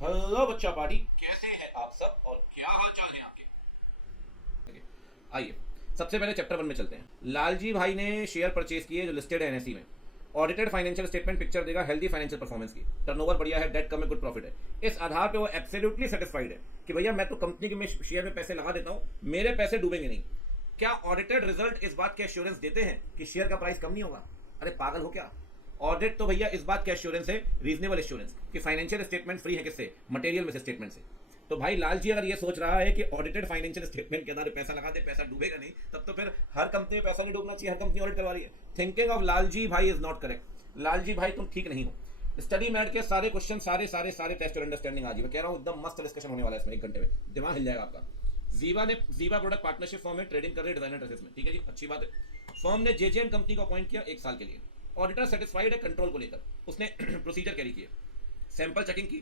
Hello बच्चा party, कैसे हैं आप सब और क्या हाल चाल है आपके। आइए सबसे पहले चैप्टर 1 में चलते हैं। लालजी भाई ने शेयर परचेज किए जो लिस्टेड है एनएसई में। ऑडिटेड फाइनेंशियल स्टेटमेंट पिक्चर देगा हेल्दी फाइनेंशियल परफॉर्मेंस की। टर्नओवर बढ़िया है, डेट कम है, गुड प्रॉफिट है। इस आधार पे वो एब्सोल्युटली सेटिस्फाइड है कि भैया मैं तो कंपनी के में शेयर में पैसे लगा देता हूं, मेरे पैसे डूबेंगे नहीं। क्या ऑडिटेड रिजल्ट इस बात के एश्योरेंस देते हैं कि शेयर का प्राइस कम नहीं होगा? अरे पागल हो क्या। ऑडिट तो भैया इस बात का एश्योरेंस है, रीजनेबल एश्योरेंस, कि फाइनेंशियल स्टेटमेंट फ्री है किससे? मटेरियल में से, स्टेटमेंट से। तो भाई लालजी अगर ये सोच रहा है कि ऑडिटेड फाइनेंशियल स्टेटमेंट के आधार पैसा लगा दे, पैसा डूबेगा नहीं, तब तो फिर हर कंपनी में पैसा नहीं डूबना चाहिए, हर कंपनी ऑडिट करवा रही है। थिंकिंग ऑफ लालजी भाई इज नॉट करेक्ट। लालजी भाई तुम ठीक नहीं हो। स्टडी मैट के सारे क्वेश्चन, सारे टेस्ट और अंडरस्टैंडिंग आज मैं कह रहा हूँ एकदम मस्त डिस्कशन होने वाला है इसमें, 1 घंटे में दिमाग हिल जाएगा आपका। जीवा प्रोडक्ट पार्टनरशिप फॉर्म में ट्रेडिंग कर रहे डिजाइनर ड्रेसेस में, ठीक है जी, अच्छी बात है। फर्म ने जेजेएन कंपनी को अपॉइंट किया 1 साल के लिए। ऑडिटर सेटिस्फाइड है कंट्रोल को लेकर, उसने प्रोसीजर कैरी किए, सैंपल चेकिंग की,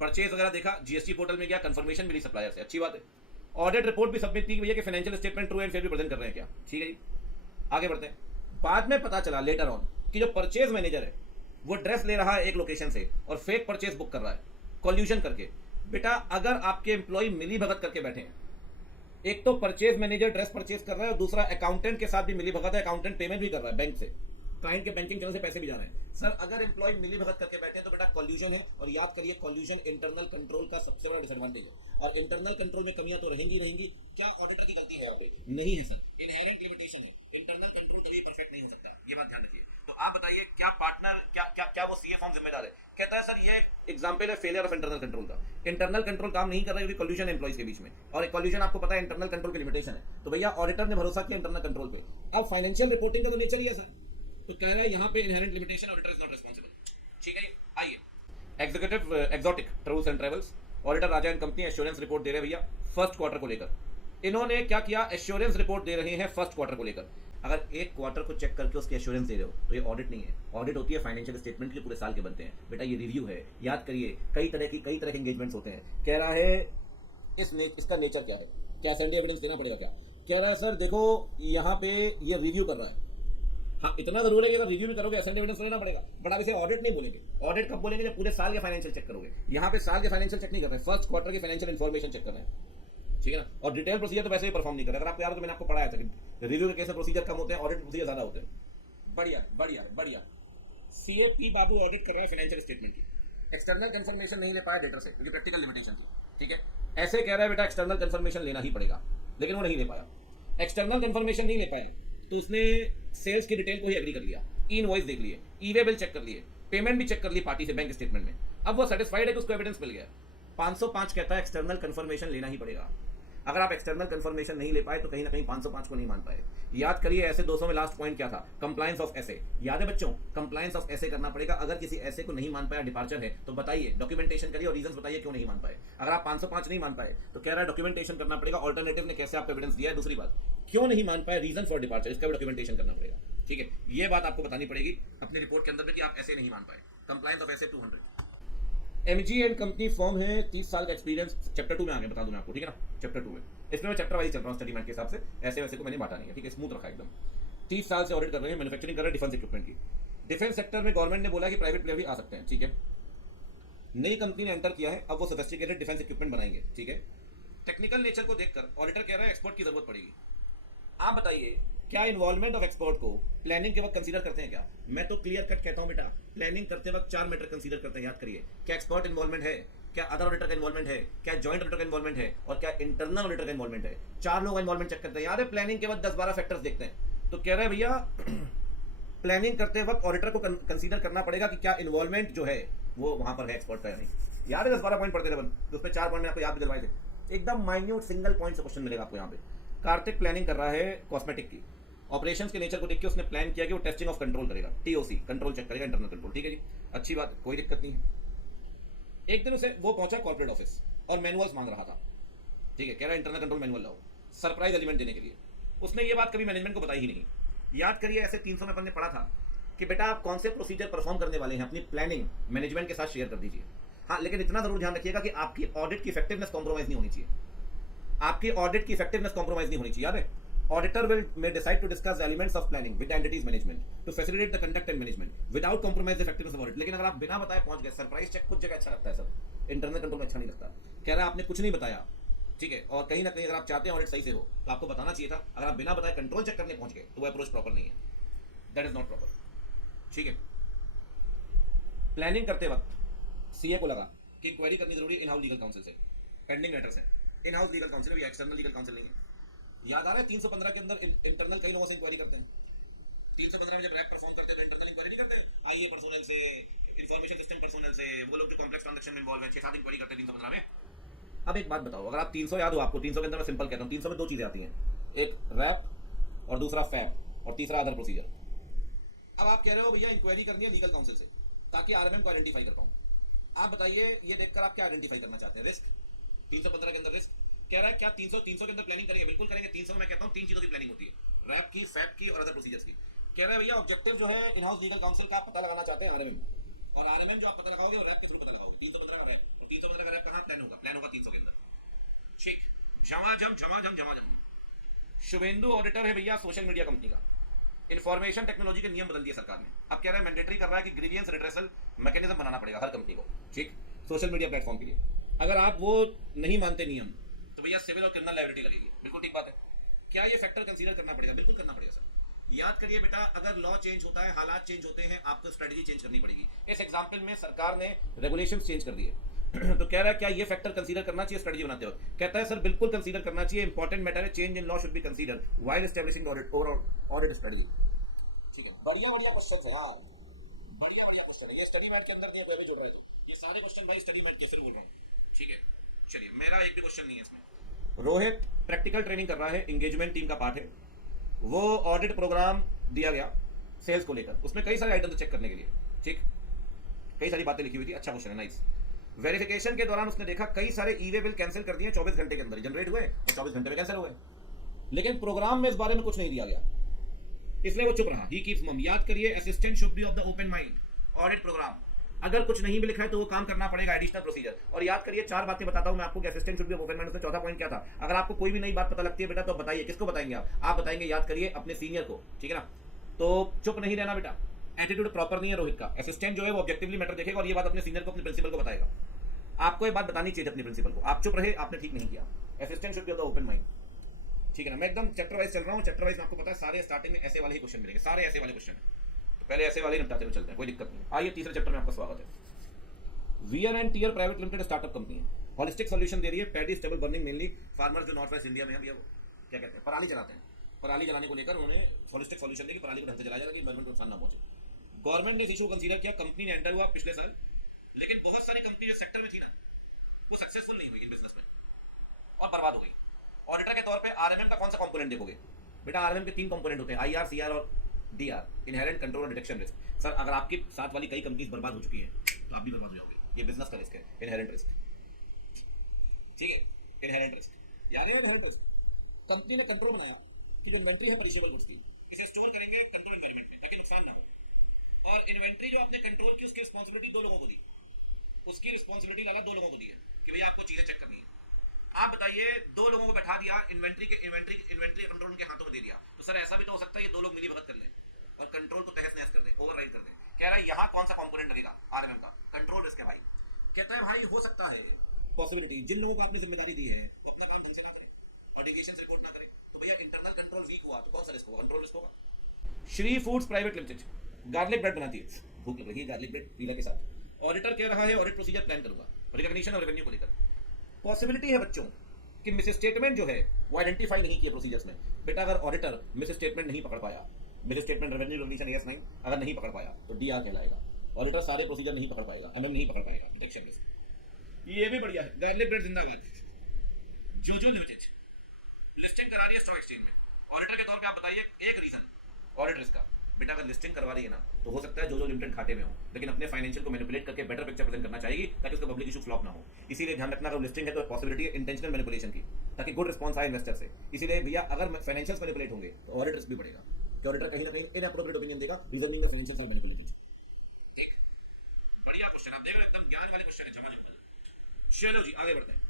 परचेज वगैरह देखा, जीएसटी पोर्टल में गया, कंफर्मेशन मिली सप्लायर से, अच्छी बात है। ऑडिट रिपोर्ट भी सबमिट की भैया कि financial statement true and fair भी प्रेजेंट कर रहे हैं क्या, ठीक है जी। आगे बढ़ते हैं। बाद में पता चला लेटर ऑन कि जो परचेज मैनेजर है वो ड्रेस ले रहा है एक लोकेशन से और फेक परचेज बुक कर रहा है कॉल्यूशन करके। बेटा अगर आपके एम्प्लॉय मिली भगत करके बैठे हैं, एक तो परचेज मैनेजर ड्रेस परचेज कर रहा है और दूसरा अकाउंटेंट के साथ भी मिली भगत है, अकाउंटेंट पेमेंट भी कर रहा है बैंक से, क्लाइंट के बैंकिंग चैनल से पैसे भी जा रहे हैं। सर अगर एम्प्लॉय मिली भगत करके बैठे हैं तो बेटा कॉल्यूशन है। और याद करिए कॉल्यूशन इंटरनल कंट्रोल का सबसे बड़ा डिसएडवांटेज है, और इंटरनल कंट्रोल में कमियां तो रहेंगी रहेंगी। क्या ऑडिटर की गलती है यहाँ पे? नहीं है सर, इनहेरेंट लिमिटेशन है। इंटरनल कंट्रोल कभी परफेक्ट नहीं हो सकता, ये बात ध्यान रखिए। तो आप बताइए क्या पार्टनर, क्या वो सीए फॉर्म जिम्मेदार है? कहता है सर ये एग्जांपल है फेलियर ऑफ इंटरनल कंट्रोल का। इंटरनल कंट्रोल काम नहीं कर रहा है क्योंकि कॉल्यूशन है एम्प्लॉइज के बीच में, और कॉल्यूशन आपको पता है इंटरनल कंट्रोल की लिमिटेशन है। तो भैया ऑडिटर ने भरोसा किया इंटरनल कंट्रोल पे। अब फाइनेंशियल रिपोर्टिंग का तो नेचर ही है सर, तो कह रहा है यहाँ पे inherent limitation, auditor is not responsible, ठीक है। आइए executive exotic tours and travels, auditor Raja and company assurance report दे रहे भैया फर्स्ट क्वार्टर को लेकर। इन्होंने क्या किया, एश्योरेंस रिपोर्ट दे रहे हैं फर्स्ट क्वार्टर को लेकर। अगर एक क्वार्टर को चेक करके उसकी एश्योरेंस दे रहे हो तो ये ऑडिट नहीं है। ऑडिट होती है फाइनेंशियल स्टेटमेंट के पूरे साल के बनते हैं, बेटा ये रिव्यू है। याद करिए कई तरह के एंगेजमेंट्स होते हैं। कह रहा है इसका नेचर क्या है, क्या सैंडी एविडेंस देना पड़ेगा क्या? कह रहा है सर देखो यहाँ पे ये रिव्यू कर रहा है। हाँ इतना जरूर है कि अगर रिव्यू में करोगे एसेंट एविडेंस लेना पड़ेगा, बट आप इसे ऑडिट नहीं बोलेंगे। ऑडिट कब बोलेंगे? जब पूरे साल के फाइनेंशियल चेक करोगे। यहाँ पे साल के फाइनेंशियल चेक नहीं कर रहे हैं, फर्स्ट क्वार्टर की फाइनेंशियल इन्फॉर्मेशन चेक कर रहे हैं, ठीक है ना। और डिटेल प्रोसीजर तो वैसे ही परफॉर्म नहीं कर रहे। अगर आपको याद हो तो मैंने आपको पढ़ाया था कि रिव्यू के केस में प्रोसीजर कम होते हैं, ऑडिट प्रोसीजर ज्यादा होते हैं। बढ़िया बढ़िया बढ़िया। सीए पी बाबू ऑडिट कर रहे हैं फाइनेंशियल स्टेटमेंट की, एक्सटर्नल कंफर्मेशन नहीं ले पाया डेटर से क्योंकि प्रैक्टिकल लिमिटेशन थी, ठीक है। ऐसे कह रहा है बेटा एक्सटर्नल कंफर्मेशन लेना ही पड़ेगा, लेकिन वो नहीं ले पाया। एक्सटर्नल कंफर्मेशन नहीं ले पाए तो उसने सेल्स की डिटेल को ही एग्री कर लिया, ई इनवॉइस देख लिए, ई वे बिल चेक कर लिए, पेमेंट भी चेक कर ली पार्टी से बैंक स्टेटमेंट में। अब वो सेटिस्फाइड है कि उसको एविडेंस मिल गया। 505 कहता है एक्सटर्नल कंफर्मेशन लेना ही पड़ेगा। अगर आप एक्सटर्नल कंफर्मेशन नहीं ले पाए तो कहीं ना कहीं 505 को नहीं मान पाए। याद करिए ऐसे 200 में लास्ट पॉइंट क्या था? कंप्लायंस ऑफ एसे। याद है बच्चों, कंप्लायंस ऑफ एसे करना पड़ेगा। अगर किसी ऐसे को नहीं मान पाया, डिपार्चर है, तो बताइए, डॉक्यूमेंटेशन करिए और रीजंस बताइए क्यों नहीं मान पाए। अगर आप 505 नहीं मान पाए तो कह रहा है डॉक्यूमेंटेशन करना पड़ेगा। ऑल्टरनेटिव ने कैसे आपको एविडेंस दिया है, दूसरी बात क्यों नहीं मान पाए, रीजन फॉर डिपार्चर, इसका भी डॉक्यूमेंटेशन करना पड़ेगा, ठीक है। ये बात आपको बतानी पड़ेगी अपनी रिपोर्ट के अंदर में कि आप ऐसे नहीं मान पाए। Compliance of essay 200। MG and company form है, 30 साल का एक्सपीरियंस। चैप्टर 2 में आगे बता दूं मैं आपको, ठीक है ना। चैप्टर 2 में इसमें मैं चैप्टर वाइज चल रहा हूँ स्टडी मैट के हिसाब से, ऐसे वैसे को मैंने बांटा नहीं है, ठीक है, स्मूथ रखा एकदम। 30 साल से ऑडिट कर रहे हैं, मैन्युफैक्चरिंग कर रहे हैं डिफेंस इक्विपमेंट की। डिफेंस सेक्टर में गवर्नमेंट ने बोला कि प्राइवेट प्लेयर भी आ सकते हैं, ठीक है। नई कंपनी ने एंटर किया है, अब वो सोफिस्टिकेटेड डिफेंस इक्विपमेंट बनाएंगे, ठीक है। टेक्निकल नेचर को देखकर ऑडिटर कह रहा है एक्सपोर्ट की जरूरत पड़ेगी। आप बताइए क्या इन्वॉल्वमेंट ऑफ एक्सपोर्ट को प्लानिंग के वक्त कंसीडर करते हैं क्या? मैं तो क्लियर कट कहता हूं बेटा, प्लानिंग करते वक्त 4 मैटर कंसीडर करते हैं, याद करिए। क्या एक्सपर्ट इन्वॉल्वमेंट है, क्या अदर ऑडिटर का इन्वॉल्वमेंट है, क्या जॉइंट ऑडिटर का इन्वॉल्वमेंट है, और क्या इंटरनल ऑडिटर का इन्वॉल्वमेंट है। 4 लोग इन्वॉल्वमेंट चेक करते हैं। याद है प्लानिंग के वक्त 10-12 फैक्टर्स देखते हैं। तो कह रहे हैं भैया प्लानिंग करते वक्त ऑडिटर को कंसीडर करना पड़ेगा कि क्या इन्वॉल्वमेंट जो है वो वहां पर है एक्सपर्ट का या नहीं। याद है 10-12 पॉइंट पढ़ते रहे, तो उसमें 4 पॉइंट में आपको याद भी दिलवाए थे, एकदम माइन्यूट सिंगल पॉइंट से क्वेश्चन मिलेगा आपको यहाँ पे। कार्तिक प्लानिंग कर रहा है कॉस्मेटिक की। ऑपरेशंस के नेचर को देख के उसने प्लान किया कि वो टेस्टिंग ऑफ कंट्रोल करेगा, टीओसी कंट्रोल चेक करेगा, इंटरनल कंट्रोल, ठीक है जी, अच्छी बात, कोई दिक्कत नहीं है। एक दिन उसे वो पहुंचा कॉर्पोरेट ऑफिस और मैनुअल्स मांग रहा था, ठीक है, कह रहा है इंटरनल कंट्रोल मैनुअल लाओ, सरप्राइज एलिमेंट देने के लिए। उसने ये बात कभी मैनेजमेंट को बताई ही नहीं। याद करिए ऐसे 300 में अपन ने पढ़ा था कि बेटा आप कौन से प्रोसीजर परफॉर्म करने वाले हैं, अपनी प्लानिंग मैनेजमेंट के साथ शेयर कर दीजिए। हाँ लेकिन इतना जरूर ध्यान रखिएगा कि आपकी ऑडिट की इफेक्टिवनेस कॉम्प्रोमाइज नहीं होनी चाहिए। आपकी ऑडिट की इफेक्टिवनेस कॉम्प्रोमाइज नहीं होनी चाहिए। याद है auditor may decide to discuss the elements of planning with the entities management to facilitate the conduct and management without compromise the effectiveness of audit। लेकिन अगर आप बिना बताए पहुंच गए, सरप्राइज चेक कुछ जगह अच्छा लगता है सर, इंटरनल कंट्रोल में अच्छा नहीं लगता। कह रहा है आपने कुछ नहीं बताया, ठीक है, और कहीं ना कहीं अगर आप चाहते हैं ऑडिट सही से हो तो आपको बताना चाहिए था। अगर आप बिना बताए कंट्रोल चेक करने पहुंच गए तो वो अप्रोच प्रॉपर नहीं है, दैट इज नॉट प्रॉपर। ठीक है, प्लानिंग करते वक्त सीए को लगा कि इंक्वायरी करनी जरूरी है इन हाउस लीगल काउंसिल से, पेंडिंग मैटर्स है। इन हाउस लीगल काउंसिल भी एक्सटर्नल लीगल काउंसिल नहीं है। याद आ रहा है 315 के अंदर इंटरनल कई लोगों से इंक्वायरी करते हैं। 315 में जब रैप परफॉर्म करते हैं तो इंटरनल इंक्वायरी नहीं करते, आईए पर्सोनल से, इन्फॉर्मेशन सिस्टम पर्सोनल से, वो लोग जो कॉम्प्लेक्स ट्रांजैक्शन में इन्वॉल्व है 6-7 इंक्वायरी करते हैं 315 में। अब एक बात बताओ, अगर आप 300 याद हो आपको, 300 के अंदर मैं सिंपल कहता हूँ, 300 में दो चीजें आती हैं, एक रैप और दूसरा फैप और तीसरा अदर प्रोसीजर। अब आप कह रहे हो भैया इंक्वायरी करनी है लीगल काउंसिल से ताकि आरएमएम को आइडेंटिफाई कर पाऊं। आप बताइए ये देखकर आप क्या आइडेंटिफाई करना चाहते हैं? रिस्क। 315 के अंदर रिस्क कह रहा है, क्या 300 के अंदर प्लानिंग करेंगे? बिल्कुल करेंगे। 300 में मैं कहता हूं 3 चीजों की प्लानिंग होती है, रैप की, फैप की और अदर प्रोसीजर्स की। कह रहे हैं भैया ऑब्जेक्टिव जो है इन हाउस लीगल काउंसिल का आप पता लगाना चाहते हैं आरएमएम, और आरएमएम जो आप पता लगाओगे वो रैप के थ्रू पता लगाओगे। 315 का रैप और 315 का रैप कहां प्लान होगा 300 के अंदर। ठीक, झमाझम। शुभेंदु ऑडिटर है भैया सोशल मीडिया कंपनी का। इन्फॉर्मेशन टेक्नोलॉजी के नियम बदल दिए सरकार ने, अब कह रहा है मैंडेटरी कर रहा है कि ग्रीवियंस रिड्रेसल मैकेनिज्म बनाना पड़ेगा हर कंपनी को, ठीक, सोशल मीडिया प्लेटफॉर्म के लिए। अगर आप वो नहीं मानते नियम तो भैया सिविल और क्रिमिनल लायबिलिटी लगेगी। बिल्कुल ठीक बात है। क्या ये फैक्टर कंसीडर करना पड़ेगा? बिल्कुल करना पड़ेगा सर। याद करिए बेटा, अगर लॉ चेंज होता है, हालात चेंज होते हैं, आपको स्ट्रेटजी चेंज करनी पड़ेगी। इस एग्जांपल में सरकार ने रेगुलेशंस चेंज कर दिए तो कह रहा है क्या ये फैक्टर कंसीडर करना चाहिए स्ट्रेटजी बनाते वक्त? कहता है सर बिल्कुल कंसीडर करना चाहिए, इंपॉर्टेंट मैटर है, change in law should be consider while establishing audit overall audit strategy. ठीक है, बढ़िया क्वेश्चन है यार, बढ़िया क्वेश्चन है। ये स्टडी मैट के अंदर दिए हुए जोड़ रहे थे, ये सारे क्वेश्चन भाई स्टडी मैट के फिर बोल रहा हूँ। ठीक है, चलिए, मेरा एक भी क्वेश्चन नहीं है इसमें। रोहित प्रैक्टिकल ट्रेनिंग कर रहा है, एंगेजमेंट टीम का पार्ट है, वो ऑडिट प्रोग्राम दिया गया सेल्स को लेकर, उसमें कई सारे आइटम चेक करने के लिए, ठीक, कई सारी बातें लिखी हुई थी। अच्छा क्वेश्चन है, नाइस। वेरिफिकेशन के दौरान उसने देखा कई सारे ईवे बिल कैंसिल कर दिए 24 घंटे के अंदर, जनरेट हुए और 24 घंटे में कैंसिल हुए, लेकिन प्रोग्राम में इस बारे में कुछ नहीं दिया गया, इसलिए वो चुप रहा। He keeps mum. याद करिए, assistant should be of the open mind. Audit programme अगर कुछ नहीं भी लिखा है तो वो काम करना पड़ेगा, एडिशनल प्रोसीजर। और याद करिए, 4 बातें बताता हूं मैं आपको कि assistant should be of open mind. उसमें चौथा पॉइंट क्या था? अगर आपको कोई भी नई बात पता लगती है बेटा तो बताइए। किसको बताएंगे आप बताएंगे, याद करिए, अपने सीनियर को, ठीक है ना। तो चुप नहीं रहना बेटा, एटीट्यूड प्रॉपर नहीं है रोहित का। असिस्टेंट जो है वो ऑब्जेक्टिवली मैटर देखेगा और ये बात अपने सीनियर को, अपने प्रिंसिपल को बताएगा। आपको ये बात बतानी चाहिए अपने प्रिंसिपल को। आप चुप रहे, आपने ठीक नहीं किया। Assistant should be of the open mind, ठीक है ना। मैं एकदम चैप्टर वाइज चल रहा हूँ, चैप्टर वाइज में आपको पता है सारे स्टार्टिंग में ऐसे वाले ही क्वेश्चन मिलेंगे, सारे ऐसे वाले क्वेश्चन है, तो पहले ऐसे वाले ही निपटाते हुए चलते हैं, कोई दिक्कत नहीं। आइए तीसरे चैप्टर में आपका स्वागत है। VR and tier private limited startup company है, हॉलिस्टिक सॉल्यूशन दे रही है, paddy stubble burning, mainly farmer जो नॉर्थ वेस्ट इंडिया में है भैया, वो क्या कहते हैं, पराली जलाते हैं, पराली जलाने को लेकर उन्होंने हॉलिस्टिक सॉल्यूशन दी कि पराली को ढंग से जलाया जाए, एनवायरमेंट को नुकसान ना पहुंचे। गवर्नमेंट ने इस इशू को कंसीडर किया, कंपनी ने एंटर हुआ पिछले साल, लेकिन बहुत सारी कंपनी जो सेक्टर में थी ना वो सक्सेसफुल नहीं हुई इन बिजनेस में और बर्बाद हो गई। ऑडिटर के तौर पे आरएमएम का कौन सा कंपोनेंट देखोगे बेटा? आरएमएम के 3 कंपोनेंट होते हैं, आईआर, सीआर और डीआर, इनहेरेंट कंट्रोल और डिटेक्शन रिस्क। सर अगर आपके साथ वाली कई कंपनीज बर्बाद हो चुकी हैं तो आप भी बर्बाद हो जाओगे, ये बिजनेस का रिस्क है, इनहेरेंट रिस्क, ठीक है, इनहेरेंट रिस्क। यानी इनहेरेंट रिस्क, कंपनी ने कंट्रोल बनाया कि जो इन्वेंट्री है पेरिशेबल गुड्स की, इसे स्टोर करेंगे कंट्रोल एनवायरनमेंट में ताकि नुकसान ना हो, और इन्वेंट्री जो आपने कंट्रोल की उसकी रिस्पॉन्सिबिलिटी 2 लोगों को दी, उसकी रिस्पॉन्सिबिलिटी लगा 2 लोगों को दी है कि भैया आपको चीजें चेक करनी है। आप बताइए, 2 लोगों को बैठा दिया, इन्वेंट्री कंट्रोल उनके हाथों में दे दिया, तो सर ऐसा भी तो हो सकता है ये 2 लोग मिली भगत कर लें और कंट्रोल को तहस नहस कर दें, ओवरराइड कर दें। कह रहा है यहाँ कौन सा कंपोनेंट लगेगा आरएमएम का? कंट्रोल रिस्क है भाई। कहता है भाई हो सकता है पॉसिबिलिटी, जिन लोगों को आपने जिम्मेदारी दी है अपना काम ढंग से ना करें और डेविएशन रिपोर्ट ना करें, तो भैया इंटरनल कंट्रोल वीक हुआ तो कौन सा रिस्क होगा? कंट्रोल रिस्क होगा। Shri foods private limited garlic bread बनाती है, भूख लग रही है, गार्लिक ब्रेड पीला के साथ। ऑडिटर कह रहा है ऑडिट प्रोसीजर प्लान करूंगा रिकॉग्निशन और रेवेन्यू को लेकर। पॉसिबिलिटी है बच्चों कि मिस स्टेटमेंट जो है वो आइडेंटिफाई नहीं किया प्रोसीजर्स में। बेटा अगर ऑडिटर मिस स्टेटमेंट नहीं पकड़ पाया, miss statement revenue recognition S 9 अगर नहीं पकड़ पाया तो डीआर कहलाएगा। ऑडिटर सारे प्रोसीजर नहीं पकड़ पाएगा, एमएम नहीं पकड़ पाएगा, डिटेक्शन रिस्क। ये भी बढ़िया है, गार्लिक ब्रेड जिंदाबाद। जोजो लिमिटेड लिस्टिंग करा रही है स्टॉक एक्सचेंज में, ऑडिटर के तौर पे आप बताइए एक रीजन ऑडिट रिस्क का। बेटा अगर लिस्टिंग करवा रही है ना तो हो सकता है जो लिमिटेड घाटे में हो, लेकिन अपने फाइनेंशियल को मैनिपुलेट करके बेटर पिक्चर प्रेजेंट करना चाहेगी ताकि उसका पब्लिक इशू फ्लॉप ना हो। इसीलिए ध्यान रखना, अगर लिस्टिंग है तो पॉसिबिलिटी है इंटेंशनल मैनिपुलेशन की, ताकि गुड रिस्पॉन्स आए इन्वेस्टर से। इसीलिए भैया अगर फाइनेंशियल्स मैनिपुलेट होंगे तो ऑडिट रिस्क भी बढ़ेगा, कि ऑडिटर कहीं ना कहीं इनएप्रोप्रिएट ओपिनियन देगा रीजनिंग में फाइनेंशियल्स आर मैनिपुलेटेड। ठीक, बढ़िया क्वेश्चन, आप देख रहे हो एकदम ज्ञान वाले क्वेश्चन है, झमाझम। चलो जी आगे बढ़ते हैं।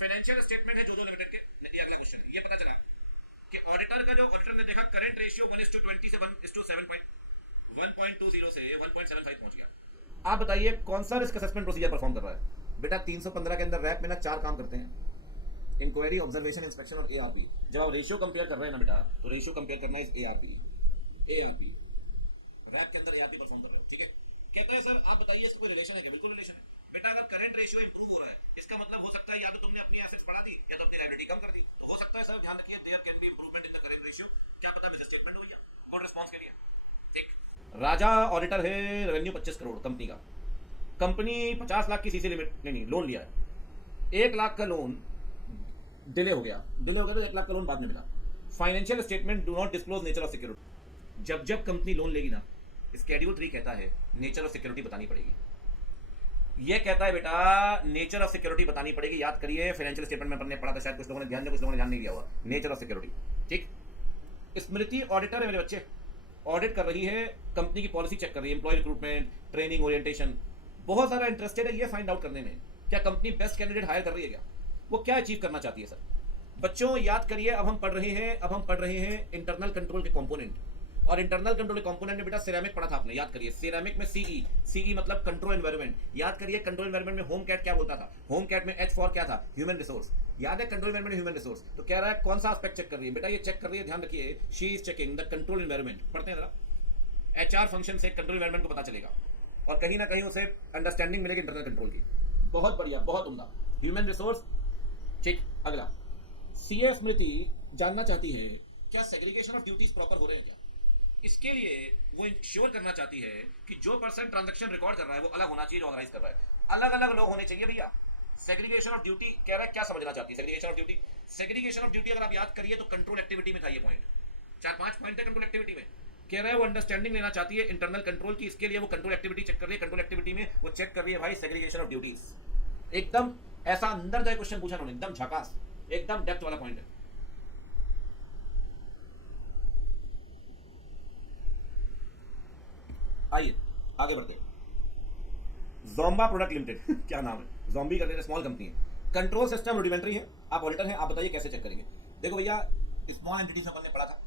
फाइनेंशियल स्टेटमेंट है जो लिमिटेड के, ये अगला क्वेश्चन है। ये पता चला कि ऑडिटर का जो ऑडिटर ने देखा करंट रेशियो 1:20 से 1:7.1.20 से 1.75 पहुंच गया। आप बताइए कौन सा रिस्क असेसमेंट प्रोसीजर परफॉर्म कर रहा है? बेटा 315 के अंदर रैप में ना 4 काम करते हैं, इंक्वायरी, ऑब्जर्वेशन, इंस्पेक्शन और एआरपी। जब आप रेशियो कंपेयर कर रहे हैं ना बेटा, तो रेशियो कंपेयर करना है एआरपी, एआरपी रैप के अंदर एआरपी परफॉर्म कर रहे हो, ठीक है। कहता है सर आप बताइए इसका कोई रिलेशन है क्या? बिल्कुल रिलेशन है बेटा। अगर करंट रेशियो इंप्रूव हो रहा है, इसका मतलब हो सकता है या तो तुमने अपनी एसेट्स बढ़ा दी या तो अपनी लायबिलिटी कम कर दी। तो हो सकता है सर, ध्यान रखिए, there can be improvement in the current ratio. क्या पता मेरे स्टेटमेंट हो गया और रिस्पांस के लिए, ठीक। राजा ऑडिटर है, रेवेन्यू 25 करोड़ कंपनी का। कंपनी 50 लाख की सीसी लिमिट नहीं लोन लिया है, 1 लाख का लोन डिले हो गया, तो 1 लाख का लोन बाद में मिला। Financial statement do not disclose nature of security. जब जब कंपनी लोन लेगी ना, स्केड्यूल 3 कहता है नेचर ऑफ सिक्योरिटी बतानी पड़ेगी। ये कहता है बेटा नेचर ऑफ सिक्योरिटी बतानी पड़ेगी। याद करिए फाइनेंशियल स्टेटमेंट में हमने पढ़ा था, शायद कुछ लोगों ने ध्यान दिया, कुछ लोगों ने ध्यान नहीं दिया हुआ। नेचर ऑफ सिक्योरिटी, ठीक। स्मृति ऑडिटर है मेरे बच्चे, ऑडिट कर रही है, कंपनी की पॉलिसी चेक कर रही है, एम्प्लॉय रिक्रूटमेंट, ट्रेनिंग, ओरिएंटेशन। बहुत सारा इंटरेस्टेड है ये फाइंड आउट करने में क्या कंपनी बेस्ट कैंडिडेट हायर कर रही है, क्या वो क्या अचीव करना चाहती है। सर बच्चों याद करिए, अब हम पढ़ रहे हैं इंटरनल कंट्रोल के कंपोनेंट। और इंटरनल कंट्रोल के कंपोनेंट में बेटा सिरेमिक पढ़ा था आपने, याद करिए। सिरेमिक में सीई मतलब कंट्रोल एनवायरनमेंट। याद करिए कंट्रोल एनवायरनमेंट में होम कैट क्या बोलता था? होम कैट में एच फॉर क्या था? Human resource. याद है कंट्रोल एनवायरनमेंट में ह्यूमन रिसोर्स। तो कह रहा है कौन सा एस्पेक्ट चेक कर रही है बेटा? ये चेक कर रही है, ध्यान रखिए, she is checking the control environment. पढ़ते हैं जरा। एचआर फंक्शन से कंट्रोल एनवायरनमेंट को पता चलेगा और कहीं ना कहीं उसे अंडरस्टैंडिंग मिलेगी इंटरनल कंट्रोल की। बहुत बढ़िया, बहुत उम्दा। ह्यूमन रिसोर्स, ठीक। अगला, सीए स्मृति जानना चाहती है क्या सेग्रीगेशन ऑफ ड्यूटीज प्रॉपर हो रहे हैं क्या। इसके लिए वो इंश्योर करना चाहती है कि जो पर्सन ट्रांजैक्शन रिकॉर्ड कर रहा है वो अलग होना चाहिए जो ऑर्गेनाइज कर रहा है। अलग अलग लोग होने चाहिए भैया। सेग्रीगेशन ऑफ ड्यूटी कह रहा है, क्या समझना चाहती है segregation of duty? Segregation of duty अगर आप याद करिए तो कंट्रोल एक्टिविटी में था ये पॉइंट। 4-5 पॉइंट है कंट्रोल एक्टिविटी में। कह रहा है वो अंडरस्टैंडिंग लेना चाहती है इंटरनल कंट्रोल की, इसके लिए वो कंट्रोल एक्टिविटी चेक कर रही है। कंट्रोल एक्टिविटी में वो चेक कर रही है भाई सेग्रीगेशन ऑफ ड्यूटीज। एकदम ऐसा अंदर जाए क्वेश्चन पूछा उन्होंने, एकदम झकास, एकदम डेप्थ वाला पॉइंट है। आइए आगे बढ़ते हैं। जोम्बा प्रोडक्ट लिमिटेड क्या नाम है? जोम्बी करके स्मॉल कंपनी है। कंट्रोल सिस्टम रुडिमेंट्री है। आप ऑडिटर हैं, आप बताइए कैसे चेक करेंगे। देखो भैया, स्मॉल एंटिटीज में अपन ने पढ़ा था,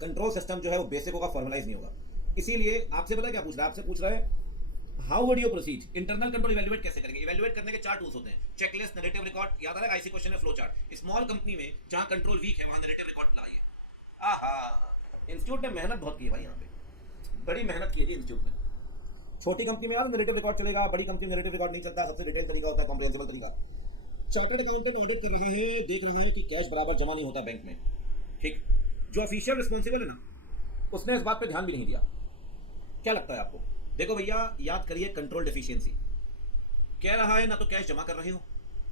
कंट्रोल सिस्टम जो है वो बेसिक होगा, फॉर्मलाइज नहीं होगा। इसीलिए आपसे पता क्या पूछ रहा है? आपसे पूछ रहा है how would you proceed, internal control evaluate कैसे करेंगे। इवैल्यूएट करने के 4 टूल्स होते हैं, चेकलिस्ट, नैरेटिव रिकॉर्ड। याद आ रहा है आईसी क्वेश्चन में फ्लो चार्ट। स्मॉल कंपनी में जहां कंट्रोल वीक है वहां नैरेटिव रिकॉर्ड लाइए। आहा, इंस्टीट्यूट ने मेहनत बहुत की है भाई, यहाँ पे बड़ी मेहनत की है जी इंस्टीट्यूट में। छोटी कंपनी में यार नैरेटिव रिकॉर्ड चलेगा, बड़ी कंपनी में नैरेटिव रिकॉर्ड नहीं चलता। सबसे डिटेल तरीका होता है कॉम्प्रिहेंसिबल तरीका। चार्टर्ड अकाउंटेंट ऑडिट कर रहे हैं, देख रहे हैं कि कैश बराबर जमा नहीं होता बैंक में, ठीक। जो ऑफिशियल रिस्पॉन्सिबल है ना, उसने इस बात पे ध्यान भी नहीं दिया। क्या लगता है आपको? देखो भैया याद करिए, कंट्रोल डेफिशिएंसी कह रहा है ना तो कैश जमा कर रहे हो,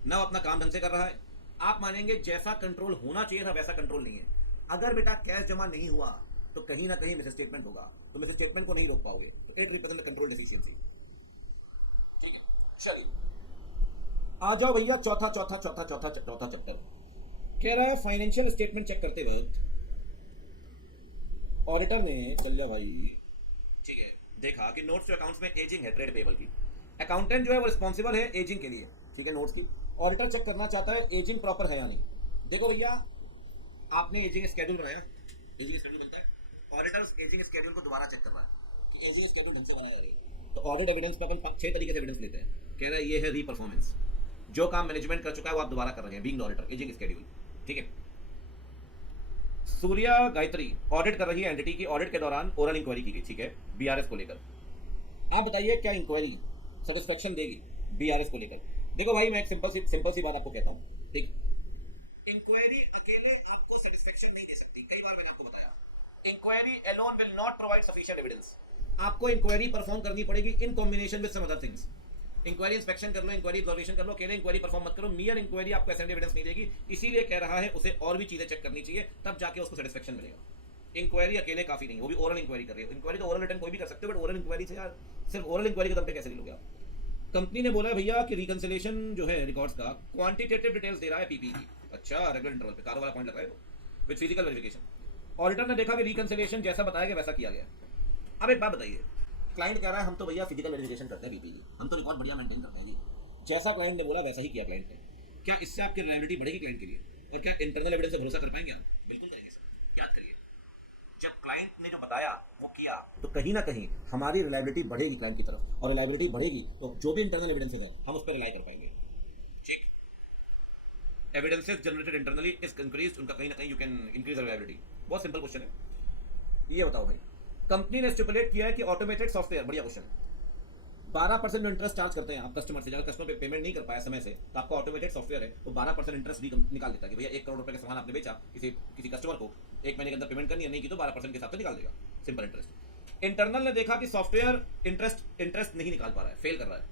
ना अपना काम ढंग से कर रहा है। आप मानेंगे जैसा कंट्रोल होना चाहिए था वैसा कंट्रोल नहीं है। अगर बेटा कैश जमा नहीं हुआ तो कहीं ना कहीं मिस स्टेटमेंट होगा, तो मिस स्टेटमेंट को नहीं रोक पाओगे। तो इट रिप्रेजेंट कंट्रोल डेफिशिएंसी, ठीक है। चलिए आ जाओ भैया, चौथा चैप्टर कह रहा है फाइनेंशियल स्टेटमेंट चेक करते वक्त ऑडिटर ने, चल जा भाई, ठीक है, देखा कि नोट्स टू अकाउंट्स में एजिंग है ट्रेड पेबल की। अकाउंटेंट जो है वो रिस्पॉन्सिबल है एजिंग के लिए, ठीक है, नोट्स की। ऑडिटर चेक करना चाहता है एजिंग प्रॉपर है या नहीं। देखो भैया, आपने एजिंग स्केड्यूल बनाया, एजिंग स्केड्यूल बनता है, ऑडिटर एजिंग स्केड्यूल को दोबारा चेक कर रहा है कि एजिंग स्केड्यूल ढंग से बनाया है। तो ऑडिट एविडेंस पे अपन 6 तरीके से एविडेंस लेते हैं। कह रहा है ये है री परफॉर्मेंस, जो काम मैनेजमेंट कर चुका है वो आप दोबारा कर रहे हैं, बीइंग ऑडिटर, एजिंग स्केड्यूल, ठीक है। सूर्या गायत्री ऑडिट कर रही है एंटिटी की, ऑडिट के दौरान ओरल इंक्वायरी की गई, ठीक है, बीआरएस को लेकर। आप बताइए क्या इंक्वायरी सेटिस्फेक्शन देगी बीआरएस को लेकर? देखो भाई, मैं एक सिंपल सी बात आपको कहता हूँ, ठीक। इंक्वायरी अकेले आपको सेटिस्फेक्शन नहीं दे सकती, कई बार मैंने आपको बताया। Inquiry alone will not provide sufficient evidence. आपको इंक्वायरी परफॉर्म करनी पड़ेगी in combination with some other things. Inquiry inspection कर लो, इंक्वायरी ऑब्जर्वेशन कर लो, अकेले इंक्वायरी परफॉर्म मत करो। मियर इंक्वायरी आपको एसेंट एविडेंस नहीं देगी, इसीलिए कह रहा है उसे और भी चीजें चेक करनी चाहिए, तब जाके उसको सेटिस्फेक्शन मिलेगा। इंक्वायरी अकेले काफी नहीं, वो भी ओरल इंक्वायरी कर रही है। इंक्वायरी तो ओरल रिटर्न कोई भी कर सकते हो, बट ओरल इंक्वायरी से यार सिर्फ ओरल इंक्वायरी के दम पे कैसे ले लोगे आप? कंपनी ने बोला भैया कि रिकंसिलेशन जो है रिकॉर्ड्स का क्वांटिटेटिव डिटेल्स दे रहा है पीपी की। अच्छा, रेगुलर इंटरवल पे कारो वाला पॉइंट लग रहा है विद फिजिकल वेरिफिकेशन। ऑडिटर ने देखा कि रिकंसिलेशन जैसा बताया गया वैसा किया गया। अब एक बात बताइए, क्लाइंट कह रहा है हम तो भैया फिजिकल वेरिफिकेशन करते हैं पीपी की, हम तो रिकॉर्ड बढ़िया मेंटेन करते हैं जी। जैसा क्लाइंट ने बोला वैसा ही किया क्लाइंट ने। क्या इससे आपकी रिलायबिलिटी बढ़ेगी क्लाइंट के लिए? और क्या इंटरनल एविडेंस से भरोसा कर पाएंगे आप? बिल्कुल करेंगे सर। याद करिए, जब क्लाइंट ने जो बताया वो किया, तो कहीं ना कहीं हमारी रिलायबिलिटी बढ़ेगी क्लाइंट की तरफ, और रिलायबिलिटी बढ़ेगी तो जो भी इंटरनल एविडेंस है हम उस पर रिलाई कर पाएंगे। Evidences generated internally is increase, उनका कहीं ना कहीं यू कैन इंक्रीज अवेलेबिलिटी। बहुत सिंपल क्वेश्चन है। ये बताओ भाई, कंपनी ने स्टिपुलेट किया है कि ऑटोमेटेड सॉफ्टवेयर, बढ़िया क्वेश्चन है, 12% इंटरेस्ट चार्ज करते हैं आप कस्टमर से। अगर कस्टमर पेमेंट नहीं कर पाया समय से तो आपका ऑटोमेटेड सॉफ्टवेयर है तो 12% इंटरेस्ट निकाल देता है कि भैया 1 करोड़ रुपए का सामान आपने बेचा, किसी कस्टमर को 1 महीने के अंदर पेमेंट करनी है, नहीं की तो 12% के हिसाब से निकाल देगा, सिंपल इंटरेस्ट। इंटरनल ने देखा कि सॉफ्टवेयर इंटरेस्ट नहीं निकाल पा रहा है, फेल कर रहा है।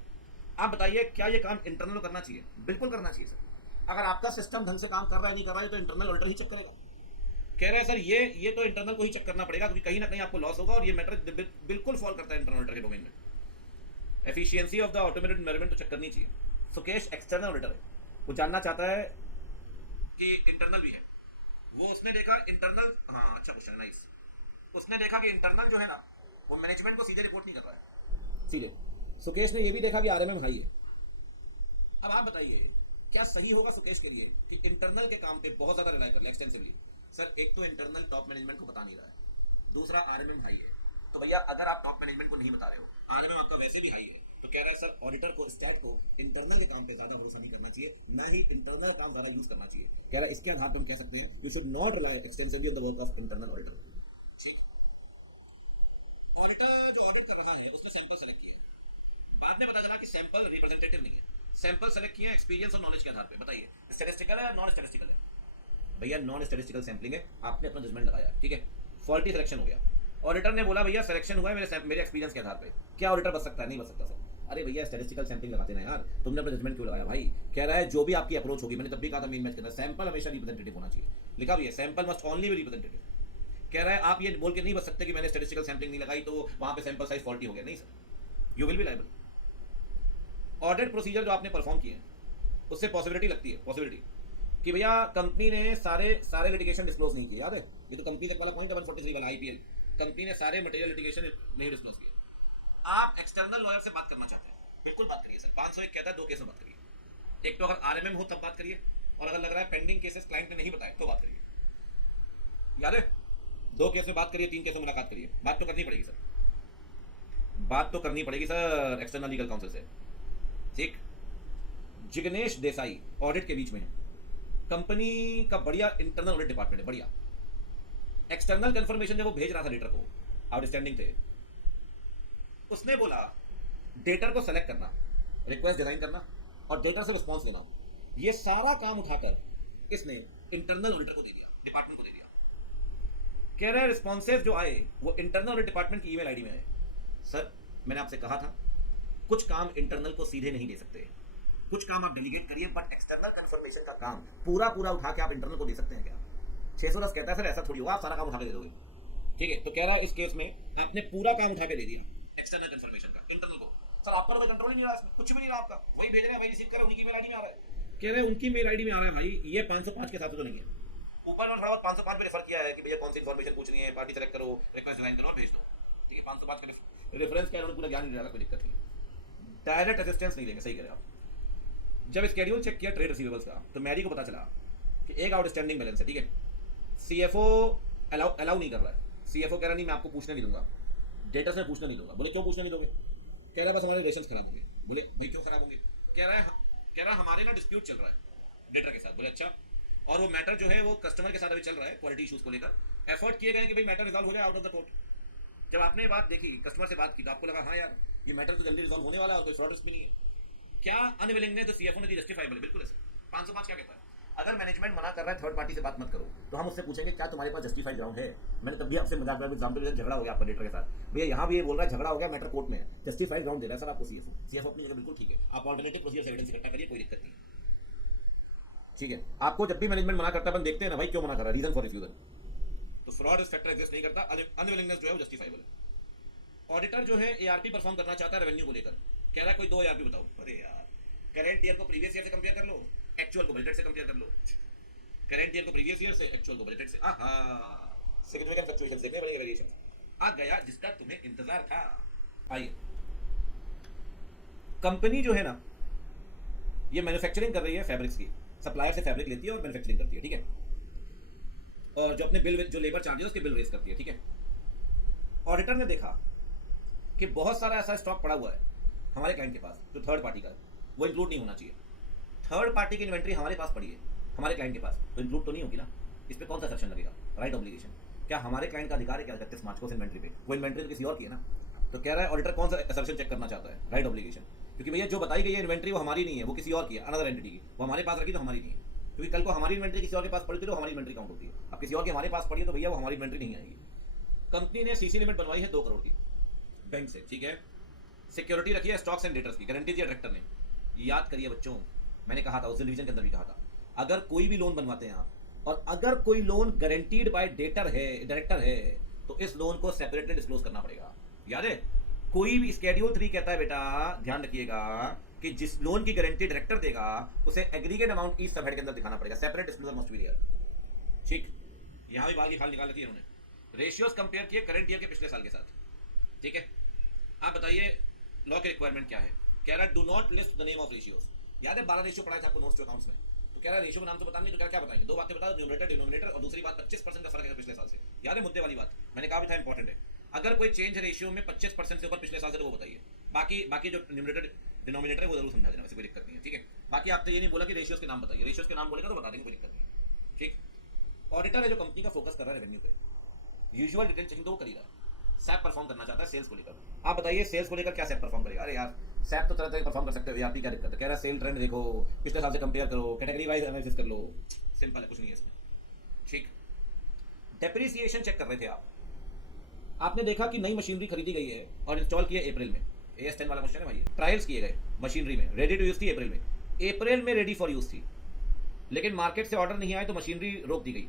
आप बताइए क्या ये काम इंटरनल को करना चाहिए? बिल्कुल करना चाहिए सर। अगर आपका सिस्टम ढंग से काम कर रहा है नहीं कर रहा है तो इंटरनल ऑडिटर ही चेक करेगा। कह रहे हैं सर ये तो इंटरनल को ही चेक करना पड़ेगा क्योंकि कहीं ना कहीं आपको लॉस होगा और ये मैटर बिल्कुल फॉल करता है इंटरनल ऑडिटर के डोमेन में। Efficiency of the automated environment तो चेक करनी चाहिए। सुकेश एक्सटर्नल ऑडिटर है, वो जानना चाहता है कि इंटरनल भी है। वो उसने देखा इंटरनल, हाँ अच्छा क्वेश्चन है, नाइस। उसने देखा कि इंटरनल जो है ना वो मैनेजमेंट को सीधे रिपोर्ट नहीं कर रहा है सीधे। सुकेश ने ये भी देखा कि आरएमएम हाई है। अब आप बताइए क्या सही होगा सुकेश के लिए कि इंटरनल के काम पे बहुत ज्यादा रिलाई कर ले एक्सटेंसिवली? सर एक तो इंटरनल टॉप मैनेजमेंट को बता नहीं रहा है, दूसरा आरएमएम हाई है। तो भैया अगर आप टॉप मैनेजमेंट को नहीं बता रहे हो, आरएमएम आपका वैसे भी हाई है, तो कह रहा है सर ऑडिटर को, स्टैट को इंटरनल के काम पे ज्यादा भरोसा नहीं करना चाहिए, ना ही इंटरनल काम ज्यादा यूज करना चाहिए। कह रहा है इसके आधार पर हम कह सकते हैं you should not rely extensively on the work of internal auditor. ठीक, ऑडिटर जो ऑडिट कर रहा है उसने सैंपल सेलेक्ट किया, बाद में पता चला कि सैंपल रिप्रेजेंटेटिव नहीं है। सैंपल सेलेक्ट किया एक्सपीरियंस और नॉलेज के आधार पे। बताइए स्टैटिस्टिकल है या नॉन स्टैटिस्टिकल है? भैया नॉन स्टैटिस्टिकल सैंपलिंग है, आपने अपना जजमेंट लगाया, ठीक है, फॉल्टी सिलेक्शन हो गया। ऑडिटर ने बोला भैया सिलेक्शन हुआ है मेरे एक्सपीरियंस के आधार पे। क्या ऑडिटर बच सकता है? नहीं बच सकता सर। अरे भैया स्टैटिस्टिकल सैंपलिंग लगाते ना यार, तुमने अपना जजमेंट क्यों लगाया भाई? कह रहा है जो भी आपकी अप्रोच होगी, मैंने तब भी कहा था मीन मैच करना, सैंपल हमेशा रिप्रेजेंटेटिव होना चाहिए। लिखा भी है sample must only B representative. कह रहा है आप ये बोल के नहीं बच सकते कि मैंने स्टैटिस्टिकल सैंपलिंग नहीं लगाई तो वहां पे सैंपल साइज फॉल्टी हो गया। नहीं sir, you will be liable. Audit procedure जो आपने परफॉर्म किए उससे पॉसिबिलिटी लगती है, पॉसिबिलिटी कि भैया कंपनी ने सारे लिटिगेशन डिस्क्लोज नहीं किए। याद है ये तो कंपनी वाला पॉइंट 143 वाला आईपीएल, कंपनी ने सारे मटेरियल लिटिगेशन नहीं डिस्क्लोज किए। आप एक्सटर्नल लॉयर से बात करना चाहते हैं, बिल्कुल बात करिए सर। 501 कहता है 2 केस में बात करिए। एक तो अगर आरएमएम हो तब बात करिए, और अगर लग रहा है पेंडिंग केसेस क्लाइंट ने नहीं बताए तो बात करिए। याद है 2 केस में बात करिए, 3 केस में मुलाकात करिए। बात तो करनी पड़ेगी सर, बात तो करनी पड़ेगी सर एक्सटर्नल लीगल काउंसिल से। ठीक, जिग्नेश देसाई ऑडिट के बीच में है, कंपनी का बढ़िया इंटरनल ऑडिट डिपार्टमेंट है, बढ़िया। एक्सटर्नल कंफर्मेशन जब वो भेज रहा था डेटर को, आउटस्टैंडिंग थे, उसने बोला डेटर को सेलेक्ट करना, रिक्वेस्ट डिजाइन करना और डेटर से रिस्पॉन्स लेना, ये सारा काम उठाकर इसने इंटरनल ऑडिटर को दे दिया, डिपार्टमेंट को दे दिया। कह रहा है रिस्पॉन्सेज जो आए वो इंटरनल ऑडिट डिपार्टमेंट की ईमेल आईडी में आए। सर मैंने आपसे कहा था कुछ काम इंटरनल को सीधे नहीं दे सकते, कुछ काम आप डेलीगेट करिए, बट एक्सटर्नल कंफर्मेशन का काम पूरा उठा के आप इंटरनल को दे सकते हैं क्या? 610 कहता है सर ऐसा थोड़ी होगा, आप सारा काम उठा के दे दोगे। ठीक है, तो कह रहा है इस केस में आपने पूरा काम उठा के दे दिया एक्सटर्नल कंफर्मेशन का इंटरनल को। सर आपका तो कंट्रोल ही नहीं रहा, कुछ भी नहीं रहा आपका, वही भेज रहे हैं भाई, रिसीव कर उनकी मेल आईडी में आ रहा है। कह रहे हैं उनकी मेल आईडी में आ रहा है भाई, ये 505 के साथ तो नहीं है। ऊपर में थोड़ा बहुत 505 पे रेफर किया है कि भैया कौन सी इन्फॉर्मेशन पूछनी है, पार्टी सेलेक्ट करो, रिक्वेस्ट डिजाइन करो और भेज दो। ठीक है, 505 का रेफरेंस क्या है पूरा ज्ञान नहीं रहेगा, कोई दिक्कत नहीं, डायरेक्ट असिस्टेंस नहीं लेंगे। सही कह रहे आप। जब स्केड्यूल चेक किया ट्रेड रिसीवेबल्स का तो मैरी को पता चला कि एक आउटस्टैंडिंग बैलेंस है। ठीक है, सीएफओ अलाउ नहीं कर रहा है, सीएफओ कह रहा नहीं मैं आपको पूछने नहीं दूंगा, डेटा से पूछना नहीं दूंगा। बोले क्यों पूछना नहीं दोगे? कह रहा है बस हमारे रिलेशंस खराब होंगे। बोले भाई क्यों खराब होंगे? कह रहा है हमारे ना डिस्प्यूट चल रहा है डेटर के साथ। बोले अच्छा, और वो मैटर जो है वो कस्टमर के साथ अभी चल रहा है क्वालिटी इशूज को लेकर। एफर्ट किए गए कि भाई मैटर रिजॉल्व हो जाए आउट ऑफ द कोर्ट। जब आपने बात देखी कस्टमर से बात की तो आपको लगा हाँ यार ये मैटर तो जल्दी रिजॉल्व होने वाला है और कोई फ्रॉड रिस्क भी नहीं है। क्या अनविलिंगनेस जो सीएफओ ने दी जस्टिफाइबल है? बिल्कुल है सर। 505 क्या कहता है? अगर मैनेजमेंट मना कर रहा है थर्ड पार्टी से बात मत करो तो हम उससे पूछेंगे क्या तुम्हारे पास जस्टिफाइड ग्राउंड है? मैंने तब भी आपसे मजाक में एग्जांपल झगड़ा हो गया आपका डेटर के साथ, भैया यहाँ भी ये बोल रहा है झगड़ा हो गया मैटर कोर्ट में है, जस्टिफाइड ग्राउंड दे रहा है सर आपको सीएफओ अपनी जगह बिल्कुल ठीक है, आप ऑल्टरनेटिव प्रोसीजर से एविडेंस इकट्ठा करिए, कोई दिक्कत नहीं। ठीक है, आपको जब भी मैनेजमेंट मना करता है अपन देखते हैं ना भाई क्यों मना कर रहा है, रीजन फॉर रिफ्यूजल। तो फ्रॉड फैक्टर एग्जिस्ट नहीं करता, अनविलिंगनेस जो है वो जस्टिफाइबल है। ऑडिटर जो है एआरपी परफॉर्म करना चाहता है रेवेन्यू को लेकर, कह रहा है कोई 2 एआरपी बताओ। अरे यार करेंट ईयर को प्रीवियस ईयर से कंपेयर कर लो, एक्चुअल को बजटेड से कंपेयर कर लो, करेंट ईयर को प्रीवियस ईयर से, एक्चुअल को बजटेड से। सिग्निफिकेंट फ्लक्चुएशंस देखने पड़ेंगे, वेरिएशन आ गया जिसका तुम्हें इंतजार था। आइए, कंपनी जो है ना ये मैन्युफैक्चरिंग कर रही है फैब्रिक्स की, सप्लायर से फैब्रिक लेती है और मैन्युफैक्चरिंग करती है। ठीक है, और जो अपने बिल जो लेबर चार्जेस उसके बिल रेज करती है। ठीक है, ऑडिटर ने देखा कि बहुत सारा ऐसा स्टॉक पड़ा हुआ है हमारे क्लाइंट के पास जो थर्ड पार्टी का है, वो इंक्लूड नहीं होना चाहिए। थर्ड पार्टी की इन्वेंट्री हमारे पास पड़ी है, हमारे क्लाइंट के पास, तो इंक्लूड तो नहीं होगी ना, इस पर कौन सा एक्सेप्शन लगेगा? Right obligation. क्या हमारे क्लाइंट का अधिकार है क्या 31 मार्च को उस इन्वेंट्री पे? वो इन्वेंट्री तो किसी और की है ना। तो कह रहा है ऑडिटर कौन सा एक्सेप्शन चेक करना चाहता है? Right obligation. क्योंकि भैया जो बताई गई है इन्वेंट्री वो हमारी नहीं है, वो किसी और की है, अनदर एंटिटी की। वो हमारे पास रखी तो हमारी नहीं है, क्योंकि कल को हमारी इन्वेंट्री किसी और के पास पड़ी तो हमारी इन्वेंट्री काउंट होती है। अब किसी और की हमारे पास पड़ी है तो भैया वो हमारी इन्वेंट्री नहीं आएगी। कंपनी ने सीसी लिमिट बनवाई है 2 करोड़ की बैंक से, ठीक है। सिक्योरिटी रखी है स्टॉक्स एंड डेटर्स की, गारंटी दिया डायरेक्टर ने। याद करिए बच्चों, मैंने कहा था उस डिवीजन के अंदर भी कहा था, अगर कोई भी लोन बनवाते हैं आप, और अगर कोई लोन गारंटीड बाय डेटर है, डायरेक्टर है, तो इस लोन को सेपरेटली डिस्क्लोज करना पड़ेगा। याद है, कोई भी शेड्यूल 3 कहता है बेटा, ध्यान रखिएगा कि जिस लोन की गारंटी डायरेक्टर देगा उसे एग्रीगेट अमाउंट ईच सबहेड के अंदर दिखाना पड़ेगा, separate disclosure must be there. ठीक, यहां भी बाल की खाल निकाल रखी है उन्होंने। रेशियोज कंपेयर किए करंट ईयर के पिछले साल के साथ, ठीक है। आप बताइए लॉ की रिक्वायरमेंट क्या है? कह रहा है do not list the name of ratios. याद है 12 रेशियो पढ़ाया था आपको नोट्स टू अकाउंट्स में, तो कह रहा है रेशियो का नाम तो बताएंगे, तो क्या बताएंगे? 2 बातें बता दो, न्यूमरेटर डिनोमिनेटर, और दूसरी बात 25% का फर्क है पिछले साल से। याद है मुद्दे वाली बात, मैंने कहा भी था इंपॉर्टेंट है। अगर कोई चेंज है रेशियो में 25% से ऊपर पिछले साल से, तो वो बताइए। बाकी जो न्यूमरेटर डिनोमिनेटर है वो जरूर समझा देना, वैसे कोई दिक्कत नहीं है, ठीक है। बाकी आपने ये नहीं बोला कि रेशियोज के नाम बताइए, रेशियोज के नाम बोलेगा तो बता देंगे, कोई दिक्कत नहीं है, ठीक। ऑडिटर है जो कंपनी का फोकस कर रहा है रेवेन्यू पे, यूजुअल डिटेल चेकिंग तो वो कर ही रहा है। सैप परफॉर्म करना चाहता है सेल्स को लेकर। आप बताइए सेल्स को लेकर क्या सैप परफॉर्म करेगा? अरे यार सैप तो तरह तरह परफॉर्म कर सकते हो, आपकी क्या दिक्कत है? कह रहा है सेल ट्रेंड देखो, पिछले साल से कंपेयर करो, कैटेगरी वाइज एनालिसिस कर लो, सिंपल है, कुछ नहीं है इसमें, ठीक। डेप्रिसिएशन चेक कर रहे थे आप, आपने देखा कि नई मशीनरी खरीदी गई है और इंस्टॉल की है अप्रैल में। AS10 वाला क्वेश्चन है भाई, ट्रायल्स किए गए मशीनरी में, रेडी टू यूज थी अप्रैल में रेडी फॉर यूज थी, लेकिन मार्केट से ऑर्डर नहीं आए तो मशीनरी रोक दी गई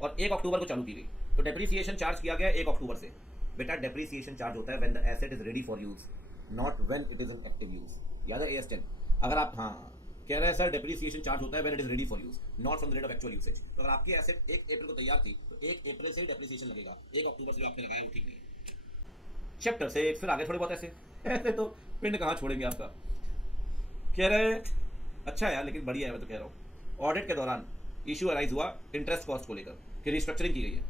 और 1 अक्टूबर को चालू की गई। तो डेप्रिसिएशन चार्ज किया गया 1 अक्टूबर से। बेटा डेप्रिसिएशन चार्ज होता है when the asset is ready for use, not when it is in active use. याद है AS10? अगर आप, हाँ कह रहे हैं सर डेप्रिसिएशन चार्ज होता है when it is ready for use, not from the rate of actual usage. तो अगर आपकी एसेट 1 अप्रैल को तैयार थी तो 1 अप्रैल से ही डेप्रिसिएशन लगेगा, 1 अक्टूबर से जो आपने लगाया वो ठीक नहीं है। चैप्टर से फिर आगे थोड़े बहुत ऐसे ऐसे तो पिंड कहाँ छोड़ेंगे आपका। कह रहे अच्छा यार, लेकिन बढ़िया है, मैं तो कह रहा हूँ। ऑडिट के दौरान इशू अराइज हुआ इंटरेस्ट कॉस्ट को लेकर कि रिस्ट्रक्चरिंग की गई है।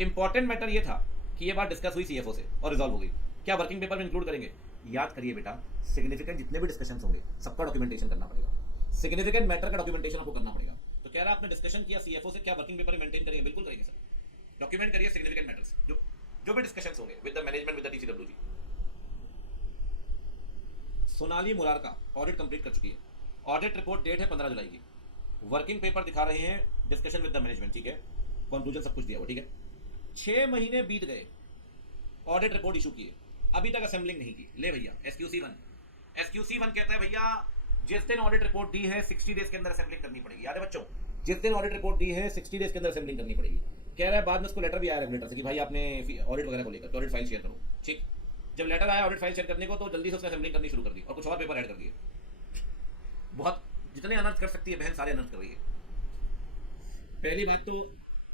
इंपॉर्टेंट मैटर ये था कि ये बात डिस्कस हुई CFO से और रिजॉल्व हो गई। क्या वर्किंग पेपर में इंक्लूड करेंगे? याद करिए बेटा, सिग्निफिकेंट जितने भी डिस्कशंस होंगे सबका डॉक्यूमेंटेशन करना पड़ेगा, सिग्निफिकेंट मैटर का डॉक्यूमेंटेशन आपको करना पड़ेगा। तो कह रहा है आपने डिस्कशन किया CFO से, क्या वर्किंग पेपर में मेंटेन करेंगे? बिल्कुल करेंगे सर, डॉक्यूमेंट करिए सिग्निफिकेंट मैटर्स, जो भी डिस्कशंस होंगे with the management, with the TCWG। Sonali Murarka audit complete कर चुकी है, ऑडिट रिपोर्ट डेट है 15 जुलाई की, वर्किंग पेपर दिखा रहे हैं, डिस्कशन विद द मैनेजमेंट, ठीक है, कंक्लूजन सब कुछ दिया हुआ, ठीक है। 6 महीने बीत गए, ऑडिट रिपोर्ट इशू किए, अभी तक असेंबलिंग नहीं की। ले भैया SQC1 कहता है भैया जिस दिन ऑडिट रिपोर्ट दी है 60 डेज के अंदर असेंबलिंग करनी पड़ेगी। याद है बच्चों, जिस दिन ऑडिट रिपोर्ट दी है 60 डेज के अंदर असेंबलिंग करनी पड़ेगी। कह रहा है बाद में उसको लेटर भी आया रेगुलेटर से कि भाई आपने ऑडिट वगैरह को लेकर ऑडिट फाइल शेयर करो, ठीक। जब लेटर आया ऑडिट फाइल शेयर करने को तो जल्दी से उसने असेंबलिंग करनी शुरू कर दी और कुछ और पेपर ऐड कर दिए। बहुत जितने अनर्थ कर सकती है बहन सारे अनर्थ कर रही है। पहली बात तो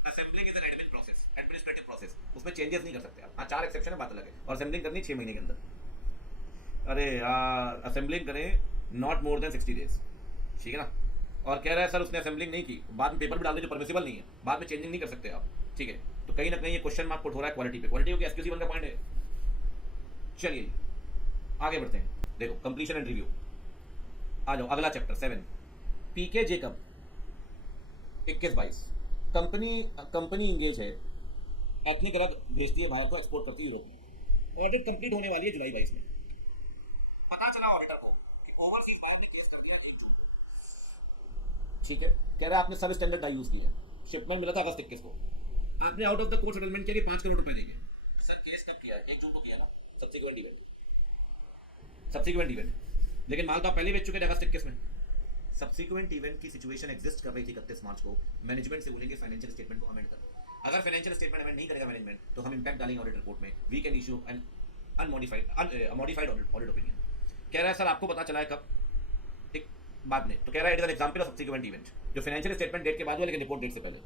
assembling is an admin process, administrative process, उसमें चेंजेस नहीं कर सकते आप। हाँ 4 एक्सेप्शन है, बात अलग है, और असेंबलिंग करनी 6 महीने के अंदर। अरे यार असेंबलिंग करें नॉट मोर देन 60 डेज, ठीक है ना। और कह रहा है सर उसने असेंबलिंग नहीं की, बाद में पेपर भी डाल दे जो परमिसिबल नहीं है, बाद में चेंजिंग नहीं कर सकते आप, ठीक है। तो कहीं ना कहीं ये क्वेश्चन मार्क पुट हो रहा है क्वालिटी पे, क्वालिटी हो SQC1 का पॉइंट है। चलिए आगे बढ़ते हैं, देखो कंप्लीशन एंड रिव्यू। आ जाओ अगला chapter 7, PK Jacob 21-22। Company engage है, एथनिक ड्रग भेजती है भारत को, एक्सपोर्ट करती है यूरोप में। ऑडिट कंप्लीट होने वाली है जुलाई 22 में। पता चला ऑडिटर को कि ओवरसीज बायर ने यूज कर दिया, ठीक है। कह रहा है आपने सब स्टैंडर्ड डाई यूज की है, शिपमेंट मिला था अगस्त 21 को, आपने out of the court settlement के लिए 5 करोड़ रुपए देंगे। सर केस कब किया है? 1 जून को किया ना, सब्सिक्वेंट इवेंट, लेकिन माल तो आप पहले बेच चुके थे अगस्त 21 में। सब्सिक्वेंट इवेंट की सिचुएशन एग्जिस्ट कर रही थी 31 मार्च को। मैनेजमेंट से बोलेंगे फाइनेंशियल स्टेटमेंट को अमेंड करो। अगर फाइनेंशियल स्टेटमेंट अमेंड नहीं करेगा मैनेजमेंट तो हम इंपैक्ट डालेंगे ऑडिट रिपोर्ट में, we can issue an modified audit opinion. कह रहा है सर आपको पता चला है कब? एक बाद में। तो कह रहा है it is an example of subsequent event, जो फाइनेंशियल स्टेटमेंट डेट के बाद हुआ लेकिन रिपोर्ट डेट से पहले।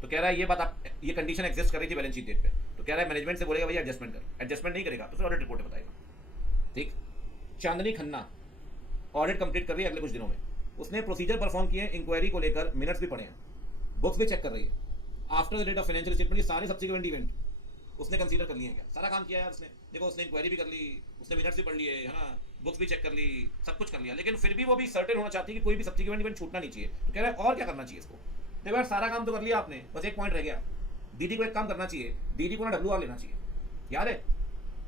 तो कह रहा है ये बात आप, ये कंडीशन एग्जिस्ट कर रही थी बैलेंस शीट डेट पे। तो कह रहा है मैनेजमेंट से बोलेगा भैया एडजस्टमेंट कर, एडजस्टमेंट नहीं करेगा तो फिर ऑडिट रिपोर्ट में बताएगा, ठीक। चांदनी खन्ना ऑडिट कंप्लीट कर रही है अगले कुछ दिनों में, उसने प्रोसीजर परफॉर्म किए, इंक्वायरी को लेकर मिनट्स भी पढ़े हैं, बुक्स भी चेक कर रही है। After the date of financial statement ये सारे सब्सिक्वेंट इवेंट उसने कंसीडर कर लिए हैं। क्या सारा काम किया यार उसने, देखो उसने इंक्वायरी भी कर ली, उसने मिनट्स भी पढ़ लिए, है ना, बुक्स भी चेक कर ली, सब कुछ कर लिया, लेकिन फिर भी वो भी सर्टेन होना चाहती है कि कोई भी सब्सिक्वेंट इवेंट छूटना नहीं चाहिए। तो कह रहा है और क्या करना चाहिए इसको? देखो यार सारा काम तो कर लिया आपने, बस एक पॉइंट रह गया। दीदी को एक काम करना चाहिए, दीदी को ना डब्ल्यू लेना चाहिए। याद है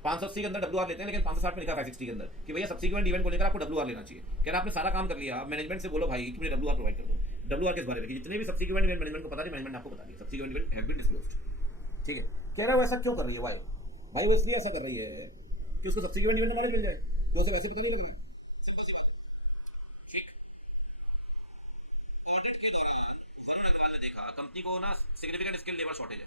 580 के अंदर डब्ल्यू लेते हैं, लेकिन 560 में लिखा 560 के अंदर कि भैया सब्सिक्वेंट इवेंट को लेकर आपको डब्ल्यू लेना चाहिए। कह रहा आपने सारा काम कर लिया, मैनेजमेंट से बोलो भाई कि मुझे डब्ल्यू प्रोवाइड कर दो। डब्ल्यू किस बारे में, जितने भी सब्सिक्वेंट इवेंट मैनेजमेंट को पता नहीं, मैनेजमेंट आपको बता दिया subsequent event have been disclosed. ठीक है, कह रहा है वो ऐसा क्यों कर रही है भाई? भाई वो इसलिए ऐसा कर रही है कि उसको सब्सिक्वेंट इवेंट नॉलेज मिल जाए, तो उसे वैसे पता नहीं लगेगा। ऑडिट के दौरान भानु रतवाल ने देखा कंपनी को ना सिग्निफिकेंट स्किल लेबर शॉर्टेज है,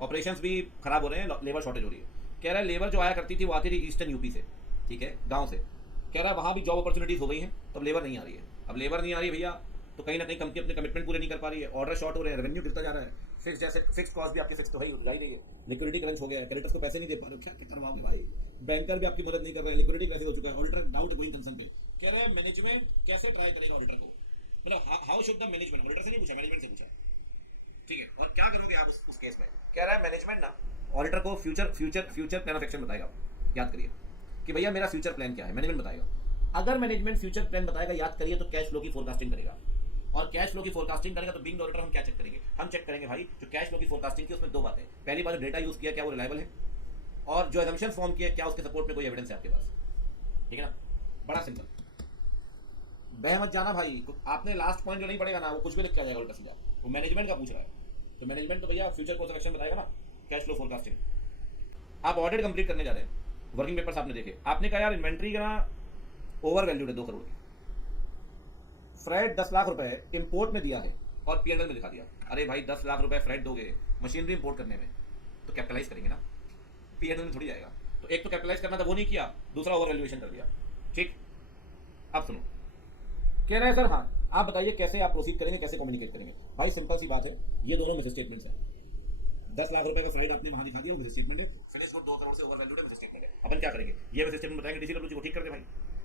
ऑपरेशंस भी खराब हो रहे हैं, लेबर शॉर्टेज हो रही है। कह रहा है लेबर जो आया करती थी वो आती थी ईस्टर्न यूपी से, ठीक है, गांव से। कह रहा है वहाँ भी जॉब अपॉर्चुनिटीज हो गई हैं, तब लेबर नहीं आ रही है। अब लेबर नहीं आ रही है भैया, तो कहीं ना कहीं कंपनी अपने कमिटमेंट पूरे नहीं कर पा रही है, ऑर्डर शॉर्ट हो रहे हैं, रेवेन्यू गिरता जा रहा है, फिक्स जैसे फिक्स कॉस्ट भी आपकी फिक्स तो है ही रही है, लिक्विडिटी क्रंच हो गया है, क्रेडिटर्स को पैसे नहीं दे पा रहे हो, क्या करवाओगे भाई? बैंकर भी आपकी मदद नहीं कर रहे हैं, लिक्विडिटी कैसे हो चुका है, ऑडिटर डाउट गोइंग कंसर्न पे। कह रहे हैं मैनेजमेंट कैसे ट्राई करेगा ऑडिटर को, मतलब how should the management, auditor से नहीं पूछा, मैनेजमेंट से पूछा, ठीक है। और क्या करोगे आप उस केस में? कह रहा है मैनेजमेंट ना ऑडिटर को फ्यूचर प्लान ऑफ एक्शन बताएगा। याद करिए कि भैया मेरा फ्यूचर प्लान क्या है, मैनेजमेंट बताएगा। अगर मैनेजमेंट फ्यूचर प्लान बताएगा, याद करिए, तो कैश फ्लो की फोरकास्टिंग करेगा। और कैश फ्लो की फोरकास्टिंग करेगा तो बीइंग ऑडिटर हम क्या चेक करेंगे? हम चेक करेंगे भाई जो कैश फ्लो की फोरकास्टिंग की उसमें दो बातें, पहली बात डेटा यूज किया क्या वो रिलायबल है, और जो एजम्पशन फॉर्म किया क्या उसके सपोर्ट में कोई एविडेंस है आपके पास, ठीक है ना? बड़ा सिंपल, बह मत जाना भाई। आपने लास्ट पॉइंट जो नहीं पड़ेगा ना वो कुछ भी लिख के आ जाएगा उल्टा सीधा, वो मैनेजमेंट का पूछ रहा है, तो मैनेजमेंट तो भैया फ्यूचर कोर्स ऑफ एक्शन बताएगा ना, कैश फ्लो फोरकास्टिंग। आप ऑडिट कंप्लीट करने जा रहे हैं, वर्किंग पेपर्स आपने देखे, आपने कहा यार इन्वेंट्री का ओवर वैल्यूड है 2 करोड़ की, फ्रेड 10 लाख रुपए इंपोर्ट में दिया है और पीएनएल में दिखा दिया। अरे भाई 10 लाख रुपए फ्रेड दोगे मशीनरी इंपोर्ट करने में, तो कैपिटलाइज करेंगे ना, पीएनएल में थोड़ी जाएगा। तो एक तो कैपिटलाइज करना था वो नहीं किया, दूसरा ओवर वैल्यूएशन कर दिया। ठीक, अब सुनो, कह रहे हैं सर हाँ आप बताइए कैसे आप प्रोसीड करेंगे, कैसे कम्युनिकेट करेंगे? भाई सिंपल सी बात है, ये दोनों मिस स्टेटमेंट्स हैं। 10 लाख रुपए का फ्रेड आपने वहां दिखा दिया, वो मिस स्टेटमेंट है, फिनिश गुड 2 करोड़ से ओवर वैल्यूड है, मिस स्टेटमेंट है। अपन क्या करेंगे? ये मिस स्टेटमेंट बताएंगे टीसीडब्ल्यूजी को ठीक कर दे भाई।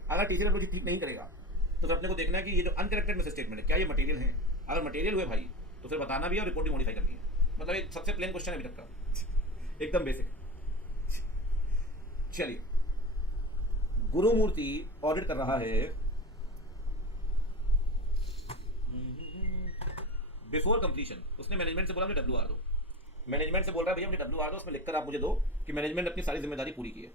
अगर टीसीडब्ल्यूजी ठीक नहीं करेगा तो फिर अपने को देखना है कि ये जो अनकरेक्टेड मिस स्टेटमेंट है क्या ये मटेरियल है। अगर मटेरियल हुए भाई तो फिर बताना भी है और रिपोर्ट भी मॉडिफाई करनी है। मतलब एक सबसे प्लेन क्वेश्चन है अभी तक का, एकदम बेसिक। चलिए, गुरुमूर्ति ऑडिट कर रहा है बिफोर कंप्लीशन। उसने मैनेजमेंट से बोला मुझे डब्ल्यूआर दो, मैनेजमेंट से बोल रहा है भैया मुझे डब्ल्यूआर दो, उसमें लिखकर आप मुझे दो कि मैनेजमेंट अपनी सारी जिम्मेदारी पूरी की है।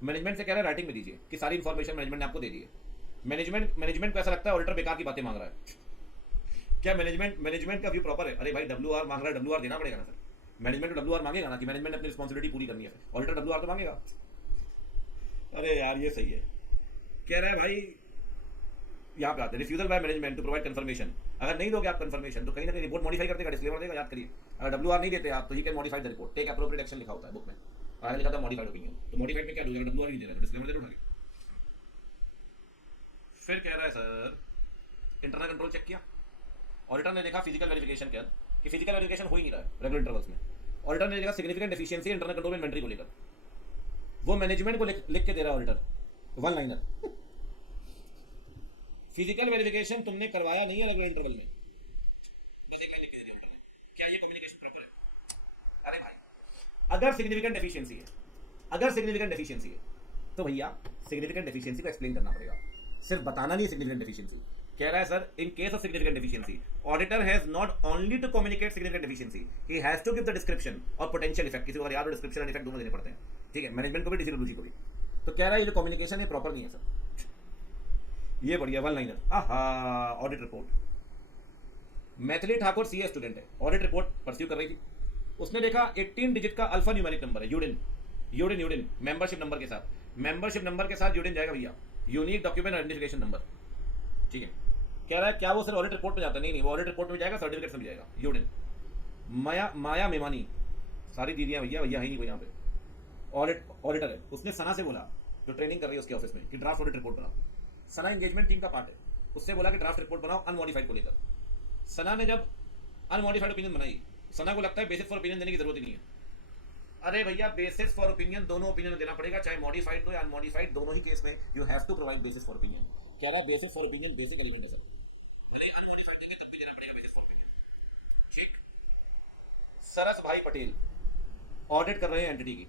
मैनेजमेंट से कह रहा है राइटिंग में दीजिए कि सारी इन्फॉर्मेशन मैनेजमेंट ने आपको दे दी है। मैनेजमेंट को ऐसा लगता है ऑडिटर बेकार की बातें मांग रहा है। क्या मैनेजमेंट का व्यू प्रॉपर है? अरे भाई डब्ल्यूआर मांग रहा है, डब्ल्यूआर देना पड़ेगा ना सर। मैनेजमेंट तो डब्ल्यूआर मांगेगा ना कि मैनेजमेंट अपनी रिस्पॉन्सिबिलिटी पूरी करनी है, ऑडिटर डब्ल्यूआर तो मांगेगा। अरे यार ये सही है। कह रहा है भाई यहाँ पे आते हैं refusal by management to provide confirmation. अगर नहीं दोगे आप कंफर्मेशन तो कहीं ना कहीं रिपोर्ट मॉडिफाई कर देगा, डिस्क्लेमर देगा। याद करिए, अगर डब्ल्यूआर नहीं देते आप तो he can modify the report, take appropriate action लिखा होता है बुक में, आगे लिखा था मॉडिफाइड ओपिनियन। तो मॉडिफाइड में क्या दोगे? डब्ल्यूआर नहीं दे रहा है, डिस्क्लेमर जरूर डालिए। फिर कह रहा है सर इंटरनल कंट्रोल चेक किया, ऑडिटर ने देखा फिजिकल वेरिफिकेशन के अंदर कि फिजिकल वेरिफिकेशन हो ही नहीं रहा है रेगुलर इंटरवल्स में। ऑडिटर ने देखा significant deficiency internal control inventory को लेकर, वो मैनेजमेंट को लिख के दे रहा है auditor, one liner. Physical verification तुमने करवाया नहीं है रेगुलर इंटरवल में, बस एक लाइन लिख के दे दिया ऑडिटर ने। क्या ये कम्युनिकेशन प्रॉपर है? अरे भाई अगर सिग्निफिकेंट डेफिशिएंसी है तो भैया सिग्निफिकेंट डेफिशिएंसी को एक्सप्लेन करना पड़ेगा, सिर्फ बताना नहीं सिग्निफिकेंट डेफिशिएंसी। कह रहा है sir in case of significant deficiency auditor has not only to communicate significant deficiency, he has to give the description और पोटेंशियल इफेक्ट। किसी को याद हो डिस्क्रिप्शन एंड इफेक्ट दोनों देने पड़ते हैं, ठीक है, मैनेजमेंट को भी डीसीडब्ल्यूजी को भी। तो कह रहा है ये जो कम्युनिकेशन है प्रॉपर नहीं है सर। ये बढ़िया वन लाइनर। आहा, audit report. Maithili Thakur CA student है, ऑडिट रिपोर्ट परस्यू कर रही थी। उसने देखा 18 डिजिट का अल्फा न्यूमेरिक नंबर है, यूडिन मेंबरशिप नंबर के साथ। मेंबरशिप नंबर के साथ यूडिन जाएगा भैया, यूनिक डॉक्यूमेंट आइडेंटिफिकेशन नंबर, ठीक है। कह रहा है क्या वो सर ऑडिट रिपोर्ट में जाता? नहीं, वो ऑडिट रिपोर्ट में जाएगा, सर्टिफिकेट में जाएगा। यूडिन माया मेमानी, सारी दीदियां भैया है नहीं कोई यहाँ पे। ऑडिटर है, उसने सना से बोला जो ट्रेनिंग कर रही है उसके ऑफिस में कि ड्राफ्ट ऑडिट रिपोर्ट बनाओ। सना एंगेजमेंट टीम का पार्ट है, उससे बोला कि ड्राफ्ट रिपोर्ट बनाओ अनमॉडिफाइड को लेकर। सना ने जब अनमॉडिफाइड ओपिनियन बनाई, सना को लगता है बेसिस फॉर ओपिनियन देने की जरूरत ही नहीं है। अरे भैया बेसिस फॉर ओपिनियन दोनों ओपिनियन देना पड़ेगा, चाहे मॉडिफाइड हो या अनमॉडिफाइड, दोनों ही केस में you have to provide basis for opinion. कह रहा है basis for opinion basic element है सर। अरे अनमॉडिफाइड देंगे तब भी देना पड़ेगा बेसिस फॉर ओपिनियन, ठीक। सरस भाई पटेल ऑडिट कर रहे हैं एंटिटी की,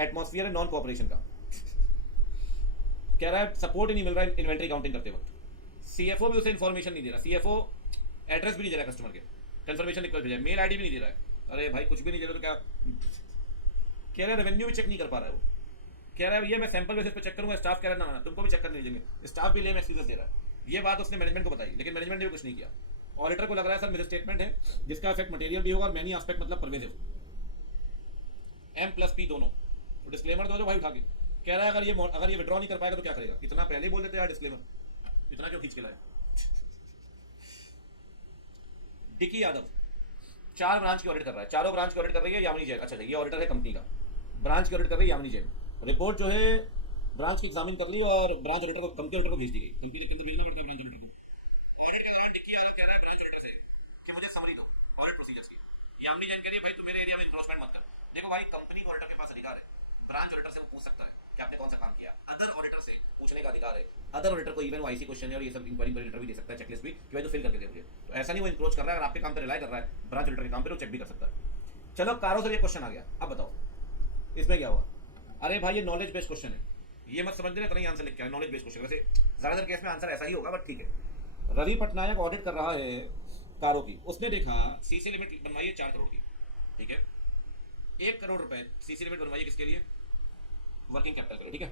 एटमॉस्फेयर नॉन कोऑपरेशन का। कह रहा है सपोर्ट ही नहीं मिल रहा है इन्वेंट्री काउंटिंग करते वक्त। सीएफओ भी उसे इन्फॉर्मेशन नहीं दे रहा, सीएफओ एड्रेस भी नहीं दे रहा कस्टमर के। कंफर्मेशन लिख कर भेजा, मेल आईडी भी नहीं दे रहा है। अरे भाई कुछ भी नहीं दे रहा तो क्या कह रहा है, रेवेन्यू भी चेक नहीं कर पा रहा है वो, कह रहा है भैया मैं सैंपल बेसिस पे चेक करूंगा, स्टाफ कह रहा है ना तुमको भी चेक करने देंगे, स्टाफ भी लेम एक्सक्यूजेस दे रहा है। ये बात उसने मैनेजमेंट को बताई, लेकिन मैनेजमेंट ने भी कुछ नहीं किया। ऑडिटर को लग रहा है सर मिस स्टेटमेंट है जिसका इफेक्ट मटेरियल भी होगा और मैनी एस्पेक्ट मतलब परवेजिव, M+P दोनों, तो डिस्क्लेमर दो भाई उठा के। कह रहा है अगर ये विड्रॉ नहीं कर पाएगा तो क्या करेगा, इतना पहले ही बोल देते यार डिस्क्लेमर, इतना क्यों खींच के लाए। डिकी यादव 4 ब्रांच की ऑडिट कर रहा है, चारों ब्रांच की ऑडिट कर रही है यामिनी जैन। अच्छा ये ऑडिटर है कंपनी का, ब्रांच की ऑडिट कर रही है यामिनी जैन। रिपोर्ट जो है ब्रांच की एग्जामिन कर ली और ब्रांच ऑडिटर को, कंपनी ऑडिटर को भेज दी गई। कंपनी के अंदर भेजना पड़ता है ब्रांच ऑडिटर को। ऑडिट के दौरान डिक्की यादव कह रहा है ब्रांच ऑडिटर से कि मुझे समरी दो ऑडिट प्रोसीजर्स की। यामिनी जैन कह रही है भाई तू मेरे एरिया में इंक्रोचमेंट मत कर। देखो भाई कंपनी को ऑडिटर के पास अधिकार है, ब्रांच ऑडिटर से वो पूछ सकता है कि आपने कौन सा काम किया, अदर ऑडिटर से पूछने का अधिकार है। अदर ऑडिटर को इवन वो आईसी क्वेश्चन और ये सब इंक्वायरी पर लेटर भी दे सकता है, चेकलिस्ट भी, कि भाई तो फिल करके दे मुझे। तो ऐसा नहीं वो इंक्रोच कर रहा है, अगर आपके काम पे रिलाई कर रहा है ब्रांच ऑडिटर के काम पे तो चेक भी कर सकता है। चलो कारों से ये क्वेश्चन आ गया, अब बताओ इसमें क्या हुआ। अरे भाई ये नॉलेज बेस्ड क्वेश्चन है, ये मत समझ लेना नहीं आंसर लिख के आए, नॉलेज बेस्ड क्वेश्चन। वैसे ज्यादातर केस में आंसर ऐसा ही होगा, बट ठीक है। रवि पटनायक ऑडिट कर रहा है कारों की, उसने देखा सीसी लिमिट बनवाई है 4 करोड़ की, ठीक है, 1 करोड़ रुपए सीसी लिमिट बनवाई है किसके लिए, वर्किंग कैपिटल करो, ठीक है।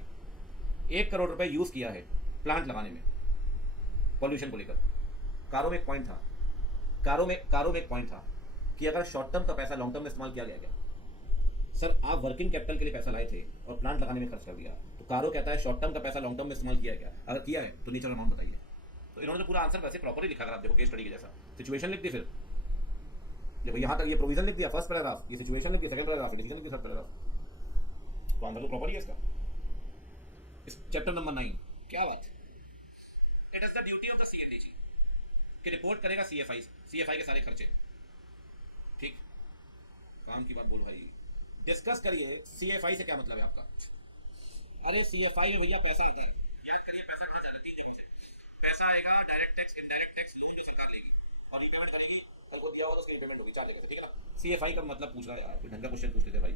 1 करोड़ रुपए यूज किया है प्लांट लगाने में पॉल्यूशन को लेकर। कारों में एक पॉइंट था, कारों में एक पॉइंट था कि अगर शॉर्ट टर्म का पैसा लॉन्ग टर्म में इस्तेमाल किया गया क्या। सर आप वर्किंग कैपिटल के लिए पैसा लाए थे और प्लांट लगाने में खर्च कर दिया, तो कारो कहता है शॉर्ट टर्म का पैसा लॉन्ग टर्म में इस्तेमाल किया है क्या, अगर किया है तो नीचे अमाउंट बताइए। तो इन्होंने तो पूरा आंसर वैसे प्रॉपर्ली लिखा, अगर आप देखो केस स्टडी के जैसा, सिचुएशन लिख दी, फिर देखो यहाँ तक ये प्रोविजन लिख दिया फर्स्ट पैराग्राफ, ये सिचुएशन लिख दी सेकंड पैराग्राफ, डिसीजन लिख दी थर्ड पैराग्राफ, तो आंसर तो प्रॉपर ही है इसका। इस चैप्टर नंबर 9 क्या बात, it is the duty of the CNDG कि रिपोर्ट करेगा सीएफआई के सारे खर्चे, ठीक। काम की बात बोल भाई, डिस्कस करिए सीएफआई से क्या मतलब है आपका। अरे सीएफआई में भैया पैसा आता है, याद करिए पैसा कहाँ से आता है, 3 जगह से पैसा आएगा, डायरेक्ट टैक्स, इनडायरेक्ट टैक्स, दोनों में सरकार लेगी और रीपेमेंट करेगी, कल को दिया होगा तो उसकी रीपेमेंट होगी 4 जगह से, ठीक है ना। सीएफआई का मतलब पूछ रहा है यार, कोई ढंग का क्वेश्चन पूछ लेते भाई।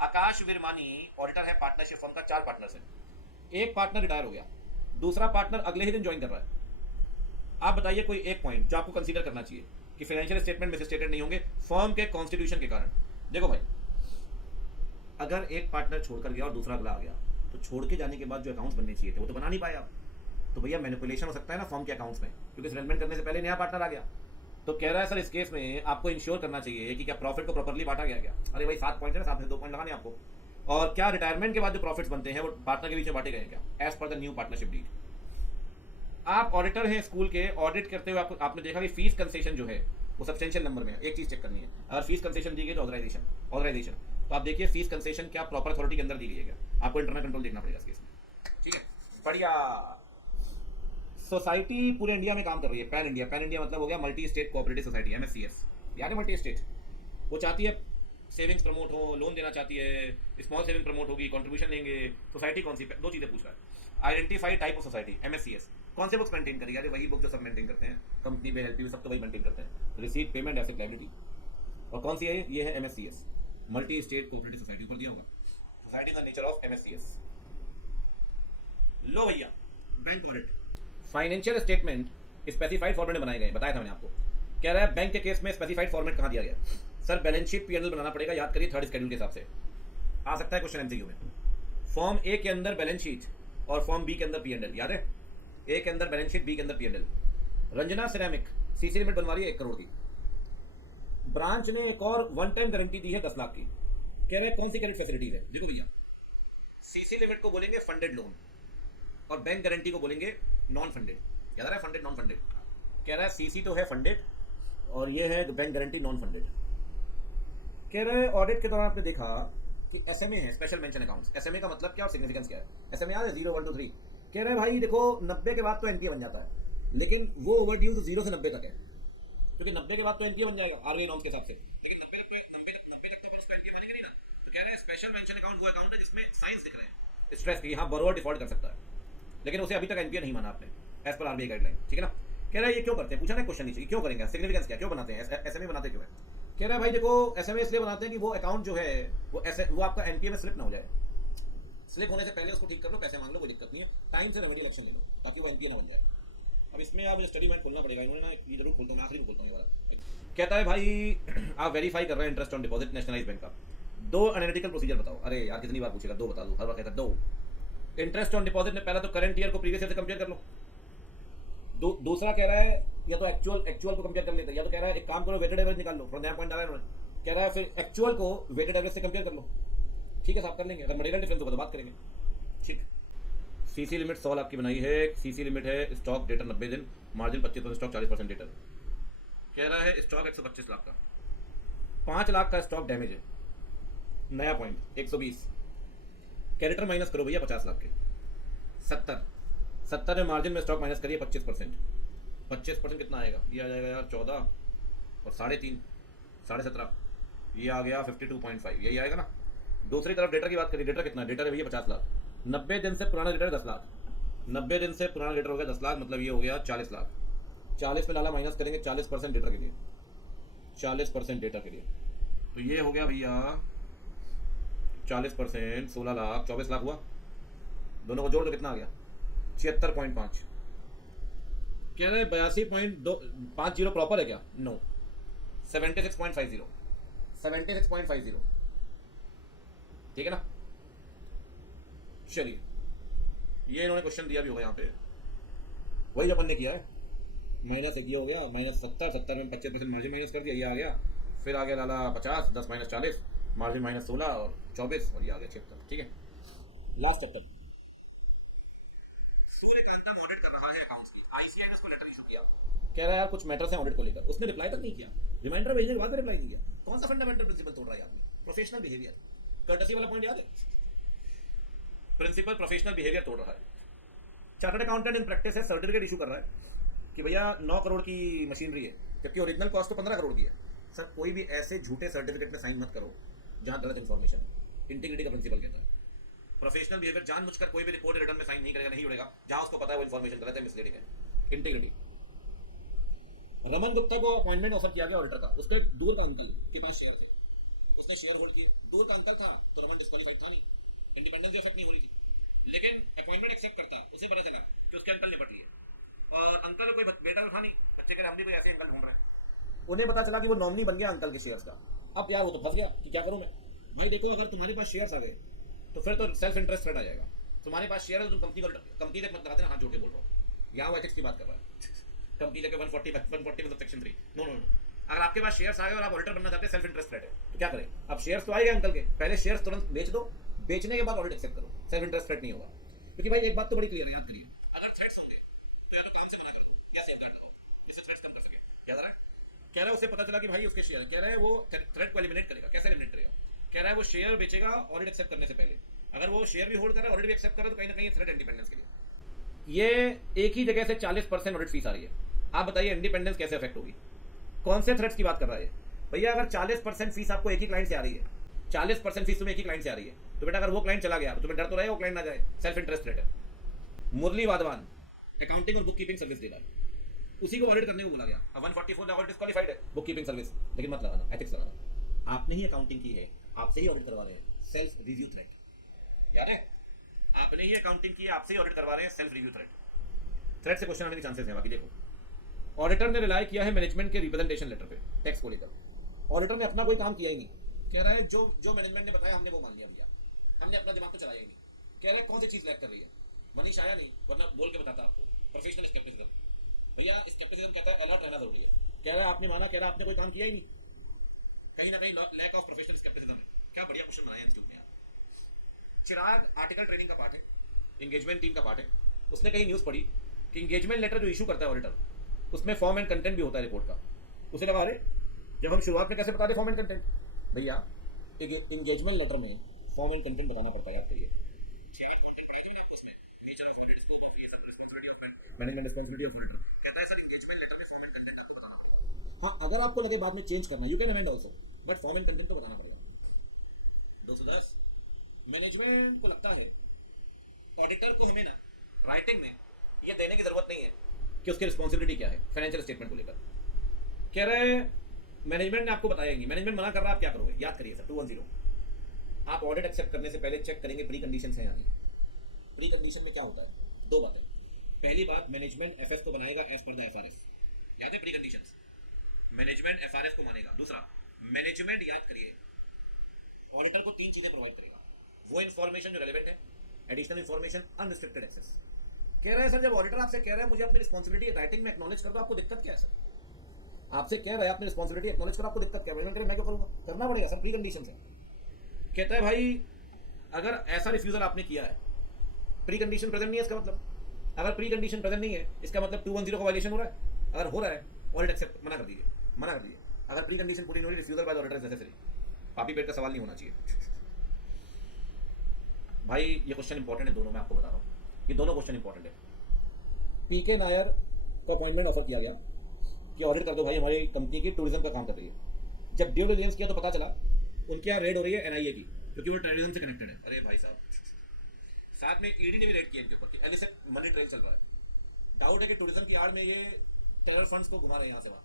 आकाश विरमानी ऑडिटर है पार्टनरशिप फर्म का, 4 पार्टनर्स हैं, एक पार्टनर रिटायर हो गया, दूसरा पार्टनर अगले ही दिन ज्वाइन कर रहा है। आप बताइए कोई एक पॉइंट जो आपको कंसीडर करना चाहिए कि फाइनेंशियल स्टेटमेंट मिसस्टेटेड नहीं होंगे फर्म के कॉन्स्टिट्यूशन के कारण। देखो भाई अगर एक पार्टनर छोड़कर गया और दूसरा अगला आ गया, तो छोड़ के जाने के बाद जो अकाउंट्स बनने चाहिए थे वो तो बना नहीं पाया, तो भैया मैनिपुलेशन हो सकता है ना फर्म के अकाउंट्स में, क्योंकि सेटलमेंट करने से पहले नया पार्टनर आ गया। तो कह रहा है सर इस केस में आपको इंश्योर करना चाहिए कि क्या प्रॉफिट को प्रॉपर्ली बांटा गया क्या। अरे भाई 7 पॉइंट है ना, 7 में 2 पॉइंट लगाने आपको। और क्या रिटायरमेंट के बाद जो प्रॉफिट्स बनते हैं वो पार्टनर के बीच में बांटे गए क्या, as per the new partnership deed. आप ऑडिटर हैं स्कूल के, ऑडिट करते हुए आपने देखा कि फीस कंसेशन जो है वो सब्सटेंशियल नंबर में है। एक चीज चेक करनी है, अगर फीस कंसेशन दी गई तो ऑथराइजेशन तो आप देखिए फीस कंसेशन क्या प्रॉपर अथॉरिटी के अंदर दी गई है क्या, आपको इंटरनल कंट्रोल देखना पड़ेगा इस केस में, ठीक है। बढ़िया। सोसाइटी पूरे इंडिया में काम कर रही है, पैन इंडिया मतलब हो गया multi state cooperative society, MSCS, याद है मल्टी स्टेट। वो चाहती है सेविंग्स प्रमोट हो, लोन देना चाहती है, स्मॉल सेविंग प्रमोट होगी, कंट्रीब्यूशन लेंगे। सोसाइटी कौन सी, 2 चीजें पूछ रहा है। Identify type of society, MSCS कौन से बुक्स मेंटेन करेगी, अरे वही बुक जो सब मेंटेन करते हैं, कंपनी में LP सब तो वही मेंटेन करते हैं, रिसीट, पेमेंट, एसेट, लायबिलिटी। और कौन सी है ये है MSCS, multi state cooperative society, ऊपर दिया होगा society the nature of MSCS। लो भैया bank audit, financial statement specified format में बनाए गए, बताया था मैंने आपको। कह रहा है बैंक के केस में स्पेसिफाइड फॉर्मेट कहाँ दिया गया, सर बैलेंस शीट P&L बनाना पड़ेगा, याद करिए 3rd शेड्यूल के हिसाब से आ सकता है क्वेश्चन MCQ में। फॉर्म ए के अंदर बैलेंस शीट और फॉर्म बी के अंदर P&L, याद है, ए के अंदर बैलेंस शीट, बी के अंदर P&L। Ranjana ceramic CC limit बनवा रही है 1 करोड़ की, ब्रांच ने एक और 1 टाइम गारंटी दी है 10 लाख की। कह रहे हैं कौन सी क्रेडिट फैसिलिटीज है, देखो भैया सीसी लिमिट को बोलेंगे फंडेड लोन और बैंक गारंटी को बोलेंगे नॉन फंडेड, याद आ रहा है, फंडेड नॉन फंडेड। कह रहा है सीसी तो है फंडेड और ये है बैंक गारंटी नॉन फंडेड। कह रहे हैं ऑडिट के दौरान आपने देखा कि SMA है, स्पेशल मेंशन अकाउंट्स। SMA का मतलब क्या और सिग्निफिकेंस क्या है, SMA याद है 0, 1, 2, 3। कह रहे हैं भाई देखो 90 के बाद तो NPA बन जाता है, लेकिन वो ओवरड्यू तो 0 से 90 तक है, क्योंकि 90 के बाद तो NPA बन जाएगा RBI नॉर्म्स के हिसाब से, लेकिन 90 तक तो अपन उसको NPA मानेंगे नहीं ना। तो कह रहे हैं स्पेशल मेंशन अकाउंट वो अकाउंट है जिसमें साइंस दिख रहे हैं स्ट्रेस की, यहाँ बोरोवर डिफॉल्ट कर सकता है, लेकिन उसे अभी तक NPA नहीं माना आपने एज पर RBI गाइडलाइन, ठीक है ना। कह रहा है ये क्यों करते हैं, पूछा ना क्वेश्चन नीचे, क्यों करेंगे, सिग्निफिकेंस क्या, क्यों बनाते हैं, SMA बनाते क्यों है। कह रहा है भाई देखो SMA इसलिए बनाते हैं कि वो अकाउंट जो है वो आपका NPA में स्लिप ना हो जाए, स्लिप होने से पहले उसको ठीक कर लो, पैसे मांग लो, कोई दिक्कत नहीं है, टाइम से रेमेडियल एक्शन ले लो ताकि वो NPA ना बन जाए। अब इसमें आप स्टडी माइंड खोलना पड़ेगा, इन्होंने ना ये जरूर खोलता हूँ, मैं आखिरी में खोलता हूँ ये वाला। कहता है भाई आप वेरीफाई कर रहे हैं interest on deposit nationalise bank का, दो एनालिटिकल प्रोसीजर बताओ। अरे यार कितनी बार पूछेगा, दो बता दो, हर बार कहता है दो। इंटरेस्ट ऑन डिपॉजिट में पहला तो करंट ईयर को प्रीवियस ईयर से कंपेयर कर लो। दूसरा कह रहा है या तो एक्चुअल को कंपेयर कर लेते हैं, या तो कह रहा है एक काम करो वेटेड एवरेज निकाल लो, थोड़ा नया पॉइंट डाला है उन्होंने। कह रहा है फिर एक्चुअल को वेटेड एवरेज से कंपेयर कर लो। ठीक है साहब कर लेंगे, अगर मटेरियल डिफरेंस होगा तो बात करेंगे। ठीक। सीसी लिमिट 100 लाख की बनाई है, सीसी लिमिट है स्टॉक डेटर 90 दिन, मार्जिन 25%, स्टॉक 40% डेटर। कह रहा है स्टॉक 125 लाख का, 5 लाख का स्टॉक डैमेज है, नया पॉइंट 120, कैरेक्टर माइनस करो भैया 50 लाख के, 70 में मार्जिन में स्टॉक माइनस करिए 25%। 25% कितना आएगा, ये आ जाएगा यार 14 और 3.5, 17.5, ये आ गया 52.5, यही आएगा ना। दूसरी तरफ डेटर की बात करिए, डेटर कितना है, डेटर है भैया 50 लाख, 90 दिन से पुराना डेटर 10 लाख, 90 दिन से पुराना डेटर हो गया 10 लाख, मतलब ये हो गया 40 लाख। 40 में लाला माइनस करेंगे 40% डेटर के लिए, 40% डेटर के लिए, तो ये हो गया भैया 40%, 16 लाख, 24 लाख हुआ। दोनों को जोड़ दो कितना आ गया, 76.5। कह रहे 82.50 प्रॉपर है क्या, नो, 76.50, 76.50, ठीक है ना। चलिए ये इन्होंने क्वेश्चन दिया भी होगा यहाँ पे, वही जो अपन ने किया है, माइनस एक ये हो गया, माइनस 70 में 25% मार्जिन माइनस कर दिया, ये आ गया, फिर आ गया लाला 50, 10 माइनस 40, मार्जिन माइनस 16 और 24, और ये आ गया 76। ठीक है, लास्ट चैप्टर। सूर्यकांतम ऑडिट कर रहा है अकाउंट्स की, आईसीआई ने उसको लेटर इशू किया, कह रहा है यार कुछ मैटर्स हैं ऑडिट को लेकर, उसने रिप्लाई तक नहीं किया, रिमाइंडर भेजने के बाद भी रिप्लाई नहीं किया। कौन सा फंडामेंटल प्रिंसिपल तोड़ रहा है आदमी, प्रोफेशनल बिहेवियर, कर्टसी वाला पॉइंट याद है, प्रिंसिपल प्रोफेशनल बिहेवियर तोड़ रहा है। चार्टर्ड अकाउंटेंट इन प्रैक्टिस है सर्टिफिकेट इशू कर रहा है कि भैया 9 करोड़ की मशीनरी है, जबकि ओरिजिनल कॉस्ट तो 15 करोड़ की है। सर कोई भी ऐसे झूठे सर्टिफिकेट में साइन मत करो जहां गलत इन्फॉर्मेशन है, इंटीग्रिटी का प्रिंसिपल कहता है। प्रोफेशनल बिहेवियर, जानबूझकर कोई भी रिपोर्ट रिटर्न में साइन नहीं करेगा, नहीं उड़ेगा जहां उसको पता है वो इन्फॉर्मेशन गलत है, मिसलीडिंग है। इंटीग्रिटी। रमन गुप्ता को अपॉइंटमेंट ऑफर किया गया ऑडिटर का, उसके दूर का अंकल के पास शेयर थे, उसने शेयर होल्ड किए, दूर का अंकल था तो रमन डिस्क्वालीफाइड था नहीं, इंडिपेंडेंस इफेक्ट नहीं हो रही थी, लेकिन अपॉइंटमेंट एक्सेप्ट करता, उसे पता चला कि उसके अंकल निपट लिए, और अंकल कोई बेटा तो था नहीं, बच्चे के हम भी कोई ऐसे अंकल ढूंढ रहे हैं, उन्हें पता चला कि वो नॉमिनी बन गया अंकल के शेयर्स का। अब यार वो तो फंस गया कि क्या करूं मैं। भाई देखो अगर तुम्हारे पास शेयर्स आ गए तो फिर तो सेल्फ इंटरेस्ट आ जाएगा, तुम्हारे पास शेयर है तो तुम कंपनी तक मत लगाते ना, हाथ जोड़ के बोल रहा हूँ, यहाँ वो एथिक्स की बात कर रहा है, कंपनी लेके 140 मतलब सेक्शन 3, नो नो नो। अगर आपके पास शेयर्स आ गए और आप ऑडिटर बनना चाहते हैं, सेल्फ इंटरेस्ट है तो क्या करें, अब शेयर्स तो आएगा अंकल के, पहले शेयर्स तुरंत बेच दो, बेचने के बाद ऑडिट एक्सेप्ट करो, सेल्फ इंटरेस्ट नहीं होगा। क्योंकि भाई एक बात तो बड़ी क्लियर है, याद करिए, अगर थ्रेट्स होंगे तो या तो कैंसिल ना करो, कैसे कर दो इससे थ्रेट्स कम कर सके, याद रहा है। कह रहा है उसे पता चला कि भाई उसके शेयर, कह रहा है वो थ्रेट को एलिमिनेट करेगा, कैसे एलिमिनेट करेगा, कह रहा है वो शेयर बेचेगा ऑडिट एक्सेप्ट करने से पहले, अगर वो शेयर भी होल्ड कर रहा है ऑडिट भी एक्सेप्ट कर रहा है तो कहीं ना कहीं थ्रेट इंडिपेंडेंस के लिए। ये एक ही जगह से 40% ऑडिट फीस आ रही है, आप बताइए इंडिपेंडेंस कैसे अफेक्ट होगी, कौन से थ्रेट्स की बात कर रहा है भैया। अगर 40% फीस आपको एक ही क्लाइंट से आ रही है, 40% फीस तुम्हें एक ही क्लाइंट से आ रही है, तो बेटा अगर वो क्लाइंट चला गया तो तुम्हें डर तो रहेगा वो क्लाइंट ना जाए, सेल्फ इंटरेस्ट रेट है। मुरली वाधवान अकाउंटिंग और बुक कीपिंग सर्विस दे रहा है, उसी को ऑडिट करने को बोला गया, अब 144 ऑडिट डिस्क्वालीफाइड है बुक कीपिंग सर्विस, लेकिन मत लगाना, एथिक्स लगाना, आपने ही अकाउंटिंग की है, आपसे ही ऑडिट करवा रहे हैं, सेल्फ रिव्यू थ्रेट, याद है, आपने ही अकाउंटिंग की, आपसे ही ऑडिट करवा रहे हैं, सेल्फ रिव्यू थ्रेट से क्वेश्चन आने के चांसेस हैं। बाकी देखो, ऑडिटर ने रिलाई किया है मैनेजमेंट के रिप्रेजेंटेशन लेटर पे टैक्स को लेकर, ऑडिटर ने अपना कोई काम किया ही नहीं, कह रहा है जो मैनेजमेंट ने बताया हमने वो मान लिया भैया, हमने अपना दिमाग तो चलाया ही नहीं। कह रहे हैं कौन सी चीज लैक कर रही है, मनीष आया नहीं वरना बोल के बताता आपको, प्रोफेशनल स्केप्टिसिज्म, भैया स्केप्टिसिज्म कहता है अलर्ट रहना जरूरी है, कह रहा है आपने माना, कह रहा है आपने कोई काम किया ही नहीं, कहीं ना कहीं लैक ऑफ प्रोफेशनल स्केप्टिसिज्म है। क्या बढ़िया क्वेश्चन बनाया इंस्टीट्यूट में यार। चिराग आर्टिकल ट्रेनिंग का पार्ट है, एंगेजमेंट टीम का पार्ट है, उसने कहीं न्यूज पढ़ी कि एंगेजमेंट लेटर जो इशू करता है ऑडिटर, उसमें फॉर्म एंड कंटेंट भी होता है रिपोर्ट का, उसे लगा रहे जब हम शुरुआत में कैसे बता रहे फॉर्म एंड कंटेंट, भैया एंगेजमेंट लेटर में फॉर्म एंड कंटेंट बताना पड़ता है, याद करिए, मैनेजमेंट रिस्पांसिबिलिटी ऑफ ऑडिटर, कहता है सर एंगेजमेंट लेटर में फॉर्म एंड कंटेंट, हाँ अगर आपको लगे बाद में चेंज करना you can amend also, but form and content तो बताना पड़ेगा। 210 मैनेजमेंट को लगता है ऑडिटर को हमें ना राइटिंग में ये देने की जरूरत नहीं है कि उसकी रिस्पॉन्सिबिलिटी क्या है फाइनेंशियल स्टेटमेंट को लेकर, कह रहे हैं मैनेजमेंट ने आपको बताया ही नहीं, मैनेजमेंट मना कर रहा है, आप क्या करोगे, याद करिए सर 210, आप ऑडिट एक्सेप्ट करने से पहले चेक करेंगे प्री कंडीशन है या नहीं। प्री कंडीशन में क्या होता है, दो बातें, पहली बात मैनेजमेंट एफएस को बनाएगा एज पर द एफआरएस, याद है प्री कंडीशंस, मैनेजमेंट एफआरएस को मानेगा। दूसरा, मैनेजमेंट याद करिए ऑडिटर को 3 चीजें प्रोवाइड करेगा, वो इंफॉर्मेशन जो रेलेवेंट है, एडिशनल इंफॉर्मेशन, अनरिस्ट्रिक्टेड एक्सेस। कह रहा है सर जब ऑडिटर आपसे कह रहा है मुझे अपनी रिस्पॉन्सिबिलिटी राइटिंग में एक्नॉलेज कर दो, आपको दिक्कत क्या है सर? आपसे कह रहा है अपनी रिस्पॉन्सिबिलिटी एक्नॉलेज करो, आपको दिक्कत क्या है? मैं क्यों करूंगा? करना पड़ेगा सर, प्री कंडीशन है। कहता है भाई अगर ऐसा रिफ्यूजल आपने किया है, प्री कंडीशन प्रेजेंट नहीं है इसका मतलब, अगर प्री कंडीशन प्रेजेंट नहीं है इसका मतलब 210 का वायलेशन हो रहा है। अगर हो रहा है ऑडिट एक्सेप्ट मना कर दीजिए, मना कर दीजिए। अगर प्री कंडीशन पूरी नहीं हो रही, refusal by the auditor is necessary. पापी पेट का सवाल नहीं होना चाहिए भाई। ये क्वेश्चन इंपॉर्टेंट है दोनों, मैं आपको बता रहा हूँ ये दोनों क्वेश्चन इंपॉर्टेंट है। पीके नायर को अपॉइंटमेंट ऑफर किया गया कि ऑडिट कर दो भाई, हमारी कंपनी की टूरिज्म का काम कर रही है। जब ड्यू डिलिजेंस किया तो पता चला उनके यहाँ रेड हो रही है एनआईए की, क्योंकि वो टेररिज्म से कनेक्टेड है। अरे भाई साहब, साथ में ईडी ने भी रेड किया इनके ऊपर कि एलिसिट मनी ट्रेल चल रहा है। डाउट है कि टूरिज्म की आड़ में ये टेरर फंड्स को घुमा रहे हैं यहाँ से वहाँ।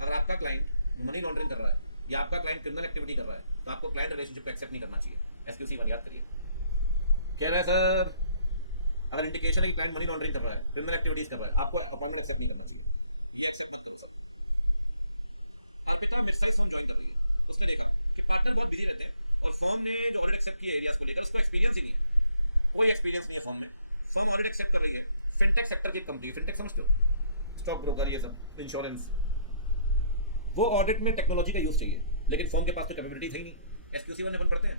अगर आपका क्लाइंट मनी लॉन्ड्रिंग कर रहा है या आपका क्लाइंट क्रिमिनल एक्टिविटी कर रहा है तो आपको क्लाइंट रिलेशनशिप को एक्सेप्ट नहीं करना चाहिए। एसक्यूसी 1 याद करिए। कह रहा है सर अगर इंडिकेशन है कि क्लाइंट मनी लॉन्ड्रिंग कर रहा है, क्रिमिनल एक्टिविटीज कर रहा है, आपको अपॉइंटमेंट एक्सेप्ट नहीं करना चाहिए। ये एक्सेप्ट मत करो सर। आप कितना मिस्टर्स ज्वाइन कर रही है, उसने देखा कि पार्टनर बहुत बिजी रहते हैं और फर्म ने जो ऑडिट एक्सेप्ट किया एरियाज को लेकर उसको एक्सपीरियंस ही नहीं है, कोई एक्सपीरियंस नहीं है फर्म में। फर्म ऑडिट एक्सेप्ट कर रही है, फिनटेक सेक्टर की कंपनी, फिनटेक समझते हो, स्टॉक ब्रोकर, ये सब, इंश्योरेंस। वो ऑडिट में टेक्नोलॉजी का यूज चाहिए, लेकिन फर्म के पास तो कैपेबिलिटी थी नहीं। एसक्यूसी 1 अपन पढ़ते हैं,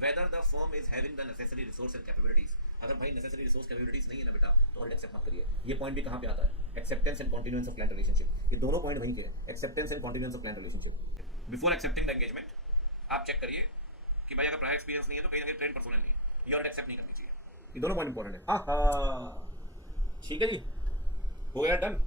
whether the firm is having the necessary resource and capabilities. अगर भाई नेसेसरी रिसोर्स कैपेबिलिटीज नहीं है ना बेटा, तो ऑडिट एक्सेप्ट मत करिए। ये पॉइंट भी कहाँ पे आता है? Acceptance and continuance of client relationship. ये दोनों पॉइंट वहीं पे है, acceptance and continuance of client relationship. Before accepting the engagement आप चेक करिए कि भाई अगर प्रायर एक्सपीरियंस नहीं है तो कहीं ना कहीं ट्रेन पर्सनल नहीं है, ये ऑडिट एक्सेप्ट नहीं करनी चाहिए। ये दोनों पॉइंट इंपॉर्टेंट है। हाँ ठीक है जी, हो गया डन।